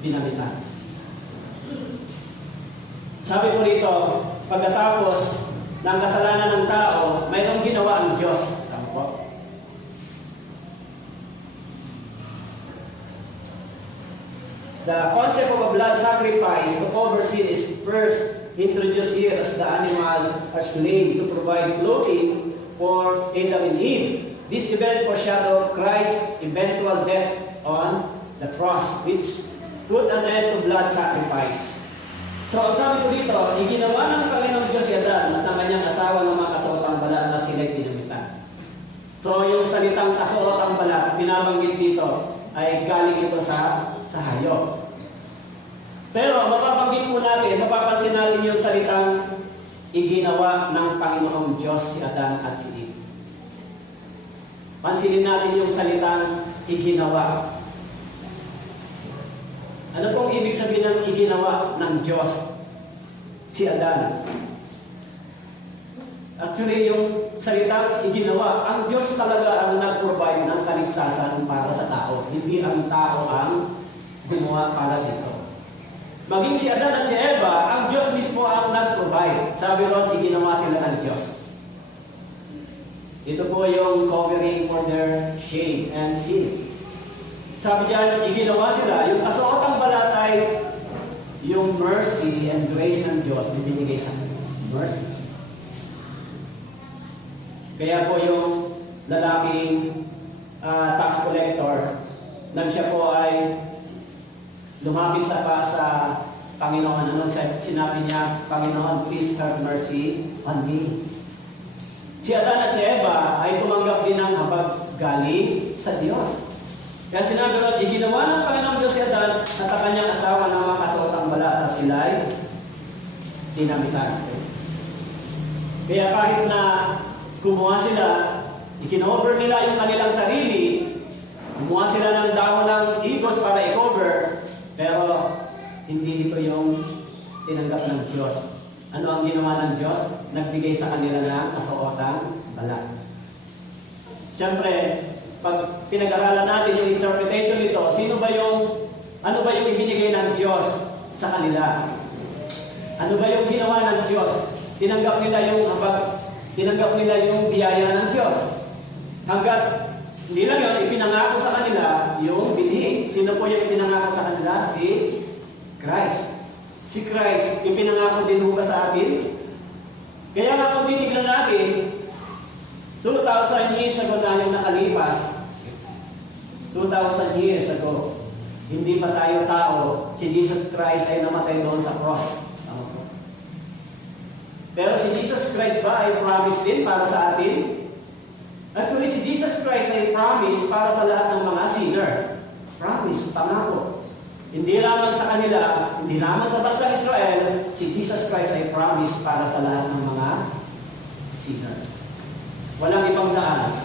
dinamitan. Sabi po rito, pagkatapos ng kasalanan ng tao, mayroong ginawa ang Diyos. Tama po. The concept of a blood sacrifice to cover sin is first introduced here as the animals are slain to provide clothing for Adam and Eve. This event foreshadowed Christ's eventual death on the cross, which put an end to blood sacrifice. So, ang sabi ko dito, iginawa ng Panginoong Diyos si Adan at ang kanyang asawa ng mga kasuotang balat at sila'y pinamitan. So, yung salitang kasuotang balat, binabanggit dito, ay galing ito sa hayop. Pero, mapapanggit po natin, mapapansin natin yung salitang iginawa ng Panginoong Diyos si Adan at si Eve. Pansinin natin yung salitang iginawa. Ano pong ibig sabihin ng iginawa ng Diyos si Adan? Actually, yung salitang iginawa, ang Diyos talaga ang nag-provide ng kaligtasan para sa tao. Hindi ang tao ang gumawa para dito. Maging si Adan at si Eva, ang Diyos mismo ang nag-provide. Sabi ron, iginawa sila ng Diyos. Ito po yung covering for their shame and sin. Sabi diyan, iginawa sila, yung kasuotang balatay, yung mercy and grace ng Diyos, ibinigay sa kanila. Mercy. Kaya po yung lalaking tax collector, nang siya po ay lumapit sa Panginoon, ano sinabi niya, Panginoon, please have mercy on me. Si Adan at si Eva ay tumanggap din ng habag galing sa Diyos. Kaya sinabi ron, iginawa ng Panginoong Diyos si Adan at ang kanyang asawa ng mga kasuotang balat at sila ay dinamitan. Kaya kahit na gumawa sila, ikinover nila yung kanilang sarili, gumawa sila ng dahon ng higos para i-cover, pero hindi ito yung tinanggap ng Diyos. Ano ang ginawa ng Diyos? Nagbigay sa kanila ng kasuotang balat. Siyempre, pag pinag-aralan natin yung interpretation nito, ano ba yung ibinigay ng Diyos sa kanila? Ano ba yung ginawa ng Diyos? Tinanggap nila yung biyaya ng Diyos. Hanggat hindi lang yun, ipinangako sa kanila yung binhi. Sino po yung ipinangako sa kanila? Si Christ. Si Christ, ipinangako din ba sa atin? Kaya nga kung titignan natin, 2,000 years ago na yung nakalipas, 2,000 years ago, hindi pa tayo tao, si Jesus Christ ay namatay doon sa cross. Pero si Jesus Christ ba ay promise din para sa atin? Actually, si Jesus Christ ay promise para sa lahat ng mga sinner. Promise, pangako. Hindi lamang sa kanila, hindi lamang sa bansang Israel, si Jesus Christ ay promise para sa lahat ng mga sinner. Walang ibang daan.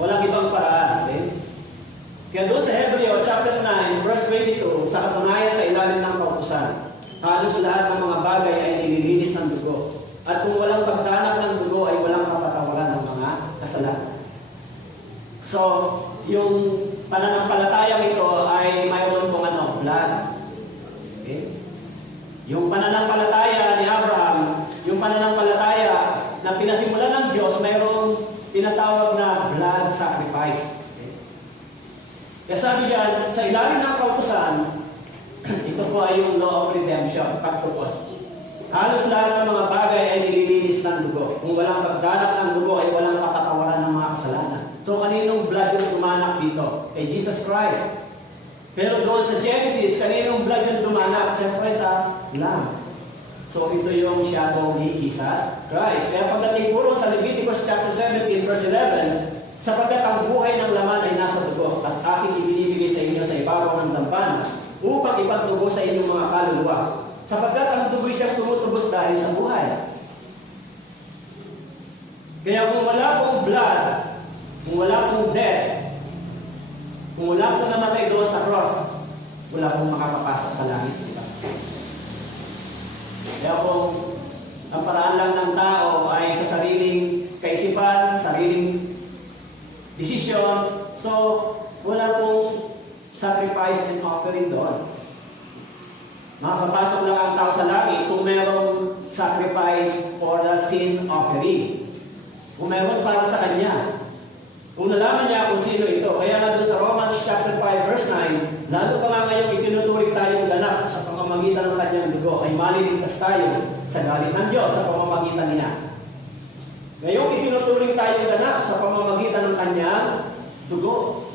Walang ibang paraan. Okay? Kaya doon sa Hebreo chapter 9, verse 22, sa katunayan sa ilalim ng kautusan, halos lahat ng mga bagay ay nililinis ng dugo. At kung walang pagdanak ng dugo ay walang kapatawaran ng mga kasalanan. So, yung pananampalatayang ito ay mayroon pong blood. Okay? Yung pananampalataya ni Abraham, yung pananampalataya na pinasimulan ng Diyos, mayroong tinatawag na blood sacrifice. Okay? Kaya sabi diyan, sa ilalim ng kautusan, ito po ay yung law of redemption, pagtupos. Halos lahat ng mga bagay ay nililinis ng dugo. Kung walang pagdanak ng dugo ay walang kapatawaran ng mga kasalanan. So, kaninong blood yung dumanak dito? Kay Jesus Christ. Pero doon sa Genesis, kaninong blood yung dumanak? Siyempre sa Lamb. So, ito yung shadow ni Jesus Christ. Kaya pagdating puro sa Leviticus chapter 17, verse 11, sapagkat ang buhay ng laman ay nasa dugo at aking ibinibigay sa inyo sa ibabaw ng dambana upang ipagtubo sa inyong mga kaluluwa. Sapagkat ang dugo'y siyang tumutubos dahil sa buhay. Kaya kung wala pong blood, kung wala pong death, kung wala pong namatay doon sa cross, wala pong makapapasok sa langit. Diba? Kaya kung ang paraan lang ng tao ay sa sariling kaisipan, sariling decision, so wala pong sacrifice and offering doon. Makakapasok lang ang tao sa langit kung mayroong sacrifice for the sin offering. Kung mayroon para sa kanya. Kung nalaman niya kung sino ito. Kaya nga doon sa Romans chapter 5 verse 9, lalo pa nga ngayong itinuturing tayong ganap sa pamamagitan ng kanyang dugo ay maliligtas tayo sa galit ng Diyos sa pamamagitan niya. Ngayong itinuturing tayong ganap sa pamamagitan ng kanyang dugo.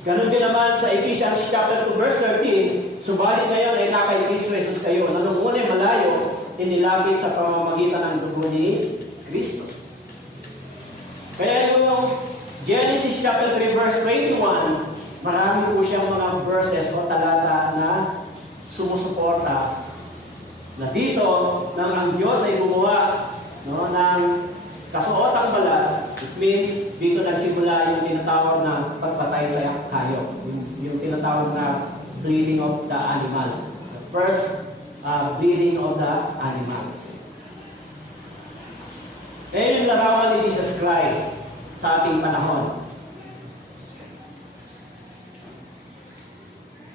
Ganon din naman sa Ephesians chapter 2 verse 13, subalit ngayon ay nakay Kristo Jesus kayo na nung una'y malayo, inilapit sa pamamagitan ng dugo ni Kristo. Kaya yung Genesis chapter 3 verse 21, marami po siyang mga verses o talata na sumusuporta Na dito, nang ang Diyos ay gumawa ng kasuotang balat, it means dito nagsimula yung tinatawag na pagpatay sa hayop. Yung tinatawag na bleeding of the animals. First, bleeding of the animal. Yung larawan ni Jesus Christ sa ating panahon.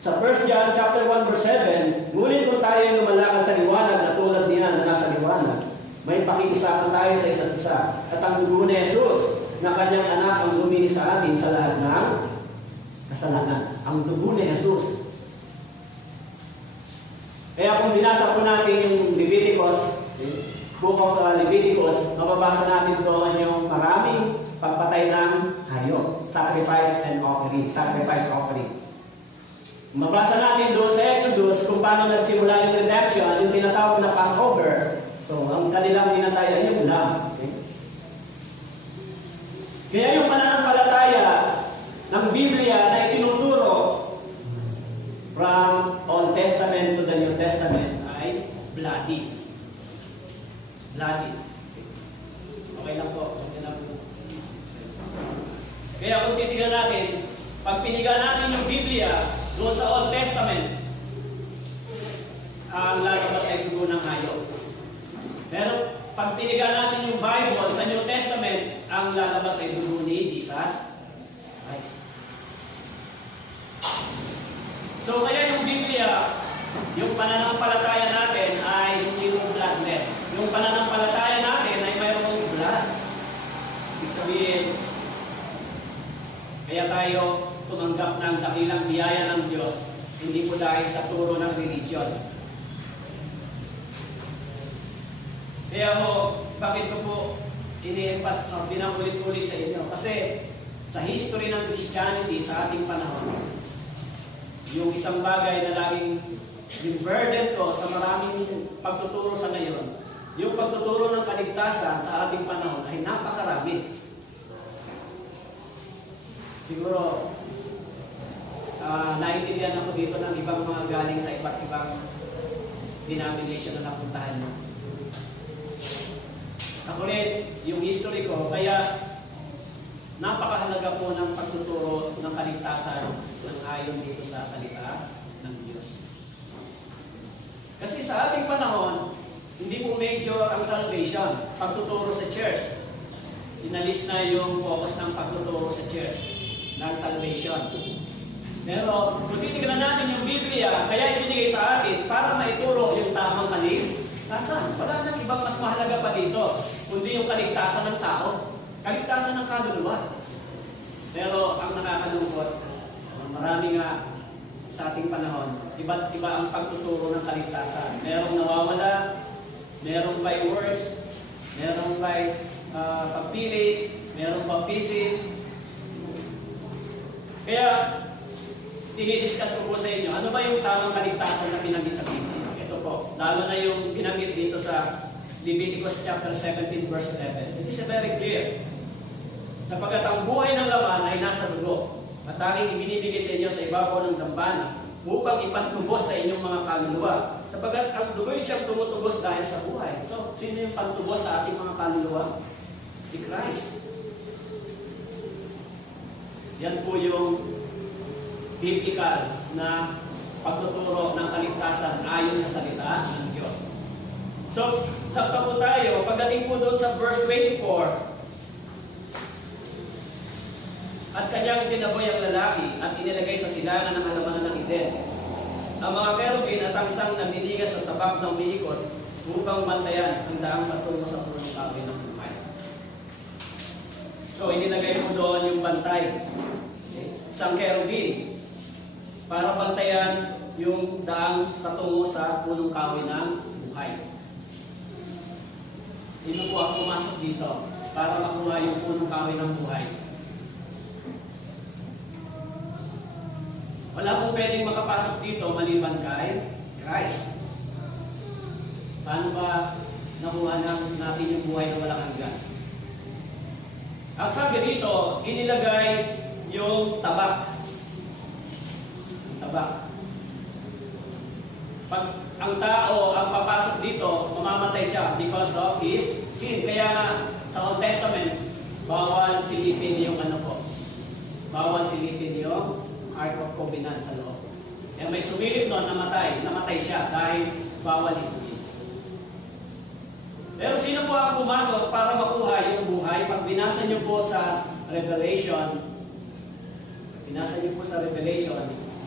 Sa 1 John chapter 1 verse 7, ngunit kung tayo lumalakad sa liwanag na tulad niya na nasa liwanag, may pakikisapan tayo sa isa't isa. At ang dugo ni Jesus na kanyang anak ang lumini sa atin sa lahat ng kasalanan. Ang dugo ni Jesus. Kaya kung binasa po natin yung Leviticus, Book of Leviticus, mababasa natin doon yung maraming pagpatay ng hayop. Sacrifice and offering. Sacrifice offering. Mabasa natin doon sa Exodus kung paano nagsimula yung redemption, yung tinatawag na Passover. So, ang kanilang dinatay ay yung lamb. Okay? Kaya yung pananampalataya ng Biblia na itinuturo from Old Testament to the New Testament ay bloody. Bloody. Okay lang po. Okay lang po. Kaya kung titignan natin, pag piniga natin yung Biblia doon sa Old Testament, ang lalabas ay dugo ng hayop. Pero pag piniga natin yung Bible sa New Testament, ang lalabas ay dugo ni Jesus Christ. So kaya yung Biblia, yung pananampalataya natin ay hindi yung bloodless. Yung pananampalataya natin ay mayroong blood. Ibig sabihin, kaya tayo tumanggap ng dakilang biyaya ng Diyos, hindi po dahil sa turo ng religion. Kaya ho, bakit ko po binakulit-ulit sa inyo? Kasi sa history ng Christianity sa ating panahon, yung isang bagay na laging yung burden ko sa maraming pagtuturo sa ngayon, yung pagtuturo ng kaligtasan sa ating panahon ay napakarami. Siguro, naiintindihan ako dito ng ibang mga galing sa iba't ibang denomination na napuntahan mo. Ako rin, yung history ko, kaya napakahalaga po ng pagtuturo ng kaligtasan ng ayon dito sa salita ng Diyos. Kasi sa ating panahon, hindi po major ang salvation, pagtuturo sa church. Inalis na yung focus ng pagtuturo sa church, ng salvation. Pero kung titignan natin yung Biblia, kaya ibinigay sa atin para maituro yung tamang kaligtasan. Wala nang ibang mas mahalaga pa dito, kundi yung kaligtasan ng tao, kaligtasan ng kaluluwa. Pero ang nakakalungkot, marami nga sa ating panahon, iba't iba ang pagtuturo ng kaligtasan. Merong nawawala, merong by words, merong by pagpili, merong baptism. Kaya, dinidiscuss ko po sa inyo, ano ba yung tamang kaligtasan na binanggit sa Biblia? Ito po, lalo na yung binanggit dito sa Leviticus chapter 17 verse 11. It is very clear. Sapagkat ang buhay ng laman ay nasa dugo, at tanging ibinibigay sa inyo sa ibabaw ng dambana upang ipantubos sa inyong mga kaluluwa. Sapagkat ang dugo ay siyang tumutubos dahil sa buhay. So, sino yung pantubos sa ating mga kaluluwa? Si Christ. Yan po yung biblical na pagtuturo ng kaligtasan ayon sa salita ng Diyos. So, tapos po tayo, pagdating po doon sa verse 24, at kanyang itinaboy ang lalaki at inilagay sa silangan ng halamanan ng Eden. Ang mga kerubin at ang isang nandinigas sa tabak ng umiikot upang bantayan ang daang patungo sa punong kahoy ng buhay. So, inilagay mo doon yung bantay. Isang kerubin para bantayan yung daang patungo sa punong kahoy ng buhay. Sino po ang pumasok dito para makuha yung punong kahoy ng buhay? Wala pong pwedeng makapasok dito maliban kay Christ. Paano ba nakuha natin yung buhay na walang hanggan? Ang sabi dito, inilagay yung tabak. Tabak. Pag ang tao ang papasok dito, mamamatay siya because of his sin. Kaya nga, sa Old Testament, bawal silipin yung bawal silipin yung Ark of Covenant sa loob. Kaya may sumilip noon, namatay siya dahil bawal ito. Pero sino po ang pumasok para makuha yung buhay? Pag binasa niyo po sa Revelation,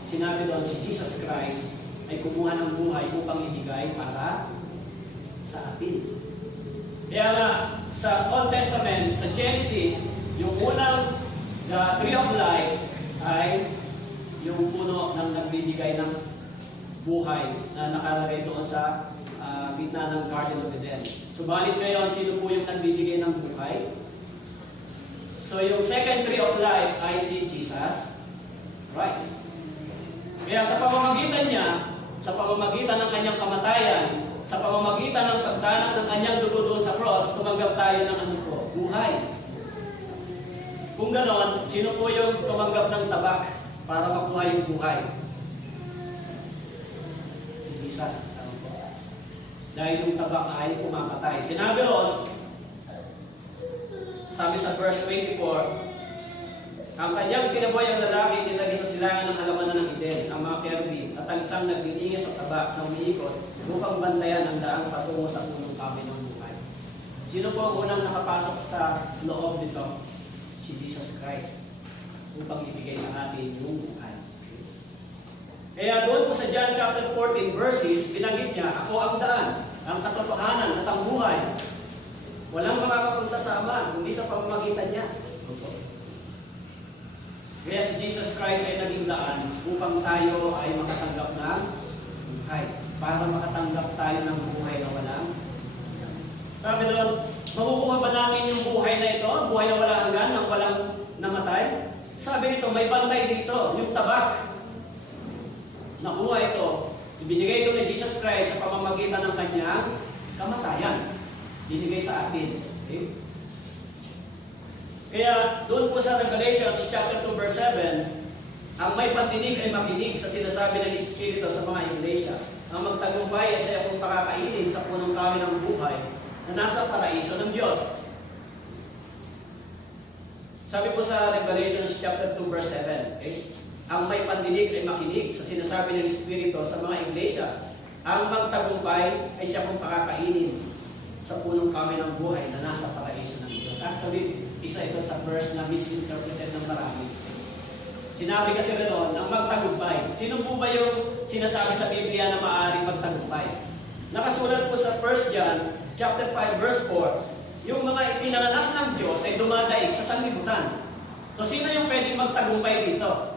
sinabi doon si Jesus Christ ay kumuha ng buhay upang ibigay para sa atin. Kaya nga, sa Old Testament, sa Genesis, yung unang Tree of Life ay yung puno ng nagbibigay ng buhay na nakalagay doon sa gitna ng Garden of Eden. Subalit ngayon, sino po yung nagbibigay ng buhay? So yung second Tree of Life ay si Jesus Christ. Kaya sa pamamagitan niya, sa pamamagitan ng kanyang kamatayan, sa pamamagitan ng pagdanak ng kanyang dugo doon sa cross, tumanggap tayo ng buhay. Kung ganon, sino po yung tumanggap ng tabak para makuha yung buhay? Si Jesus. Dahil yung tabak ay pumapatay. Sinabi ron, sabi sa verse 24, ang kanyang kinabuhay ang lalaki tinagay sa silangan ng halamanan ng Eden, ang mga kerubim, at ang isang naglilinis sa tabak na umiikot upang bantayan ang daang patungo sa punong kahoy ng buhay. Sino po ang unang nakapasok sa loob nito? Si Jesus Christ, upang ibigay sa atin yung buhay. Kaya doon po sa John chapter 14 verses, binanggit niya, ako ang daan, ang katotohanan at ang buhay. Walang makakapunta sa Ama, kundi sa pamamagitan niya. Kaya si Jesus Christ ay naging daan upang tayo ay makatanggap ng buhay. Para makatanggap tayo ng buhay na walang. Sabi doon, makukuha ba namin yung buhay na ito? Buhay na walang hanggan, nang walang namatay? Sabi nito, may bantay dito, yung tabak. Nakuha ito. Ibinigay ito ni Jesus Christ sa pamamagitan ng kanyang kamatayan. Binigay sa atin. Okay? Kaya doon po sa Revelation chapter 2 verse 7, ang may pandinig ay makinig sa sinasabi ng Espiritu sa mga iglesia. Ang magtagumpay ay siya kung pakakainin sa punong kahoy ng buhay na nasa paraiso ng Diyos. Sabi po sa Revelation chapter 2 verse 7, okay? Ang may pandinig ay makinig sa sinasabi ng Espiritu sa mga iglesia. Ang magtagumpay ay siya kung pakakainin sa punong kahoy ng buhay na nasa paraiso ng Diyos. Actually, isa ito sa verse na misinterpreted ng marami. Sinabi kasi noon, ang magtagumpay. Sino po ba yung sinasabi sa Biblia na maaaring magtagumpay? Nakasulat po sa 1 John chapter 5 verse 4, yung mga ipinanganak ng Diyos ay dumadaig sa sanlibutan. So sino yung pwedeng magtagumpay dito?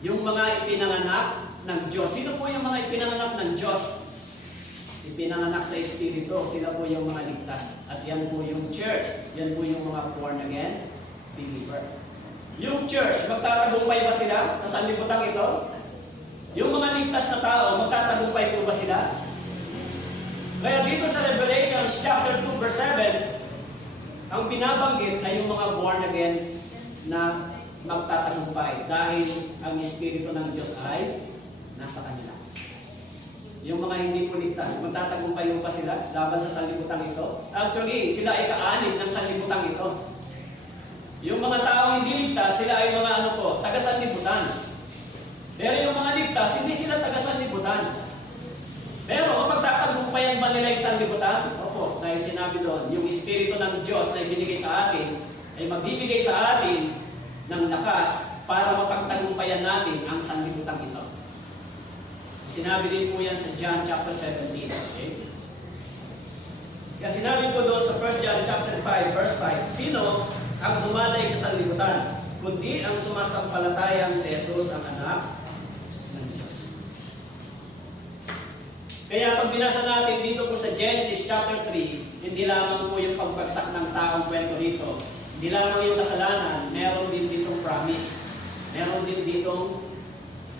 Yung mga ipinanganak ng Diyos. Sino po yung mga ipinanganak ng Diyos? Ipinanganak sa Espiritu. Sila po yung mga ligtas. At yan po yung church. Yan po yung mga born again believer. Yung church, magtatagumpay ba sila sa sanlibutan ito? Yung mga ligtas na tao, magtatagumpay po ba sila? Kaya dito sa Revelation chapter 2 verse 7, ang binabanggit ay yung mga born again na magtatagumpay dahil ang Espiritu ng Diyos ay nasa kanila. Yung mga hindi po ligtas, magtatagumpay pa sila laban sa sanlibutan ito? Actually, sila ay kaanib ng sanlibutan ito. Yung mga tao hindi ligtas, sila ay mga taga-sanlibutan. Pero yung mga ligtas, hindi sila taga-sanlibutan. Pero mapagtatagumpayan ba nila yung sanlibutan? Opo, dahil sinabi doon, yung Espiritu ng Diyos na ibinigay sa atin, ay magbibigay sa atin ng lakas para mapagtagumpayan natin ang sanlibutan ito. Sinabi din po yan sa John chapter 17. Okay? Kaya sinabi po doon sa 1 John chapter 5 verse 5, sino ang dumadaig sa sanlibutan, kundi ang sumasampalatayang si Jesus ang anak ng Diyos. Kaya pag binasa natin dito po sa Genesis chapter 3, hindi lamang po yung pagbagsak ng taong kwento dito. Hindi lamang yung kasalanan, meron din ditong promise. Meron din ditong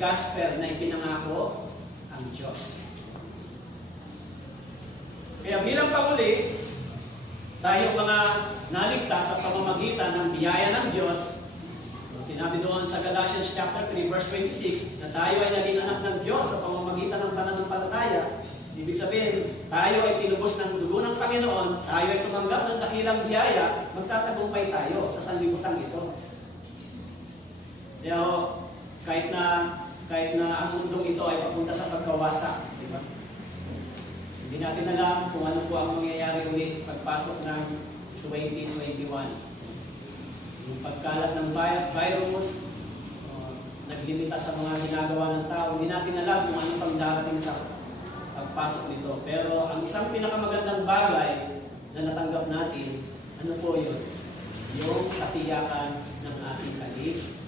gospel na ipinangako ang Diyos. Kaya bilang panguli, tayo mga naligtas sa pamamagitan ng biyaya ng Diyos, sinabi doon sa Galatians chapter 3 verse 26 na tayo ay naging anak ng Diyos sa pamamagitan ng pananampalataya, Ibig sabihin, tayo ay tinubos ng dugo ng Panginoon, tayo ay tumanggap ng dakilang biyaya, magtatagumpay tayo sa sanlibutan ito. Kaya kahit na ang mundong ito ay papunta sa pagkawasak, di ba? Hindi natin alam kung ano po ang mangyayari ulit pagpasok ng 2021. Yung pagkalat ng virus, naglimita sa mga ginagawa ng tao, hindi natin alam kung ano pang darating sa pagpasok nito. Pero ang isang pinakamagandang bagay na natanggap natin, ano po yun? Yung katiyakan ng ating kaligtasan.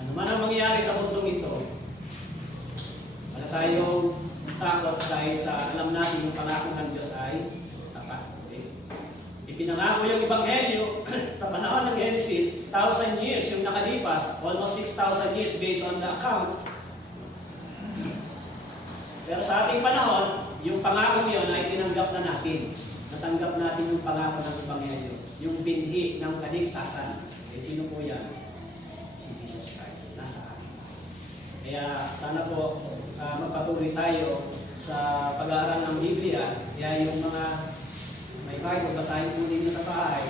Ano man ang mangyayari sa mundong ito, wala tayong takot dahil sa alam natin yung pangako ng Diyos ay tapat. Okay? Ipinangako yung Ebanghelyo sa panahon ng Genesis, 1,000 years yung nakalipas, almost 6,000 years based on the account. Pero sa ating panahon, yung pangako yun ay tinanggap na natin. Natanggap natin yung pangako ng Ebanghelyo, yung binhi ng kaligtasan. Eh, sino po yan? Si Jesus Christ. Nasa atin. Kaya sana po magpatuloy tayo sa pag-aaral ng Biblia. Kaya yung mga may Bible, basahin po ninyo sa bahay.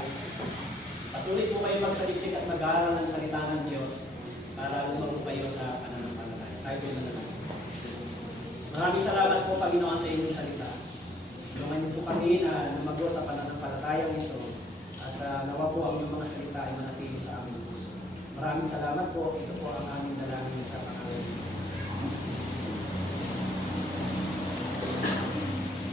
Patuloy po kayo magsaliksik at mag-aaral ng salita ng Diyos para lumago kayo sa pananampalataya. Tayo po na naman. Maraming salamat po, Panginoon, sa inyong salita. Tulungan niyo po kami na lumago sa pananampalatayang ito at nawa po ang inyong mga salita ay manatili sa aming puso. Maraming salamat po. Ito po ang aming dalangin sa pangalan ng Jesus.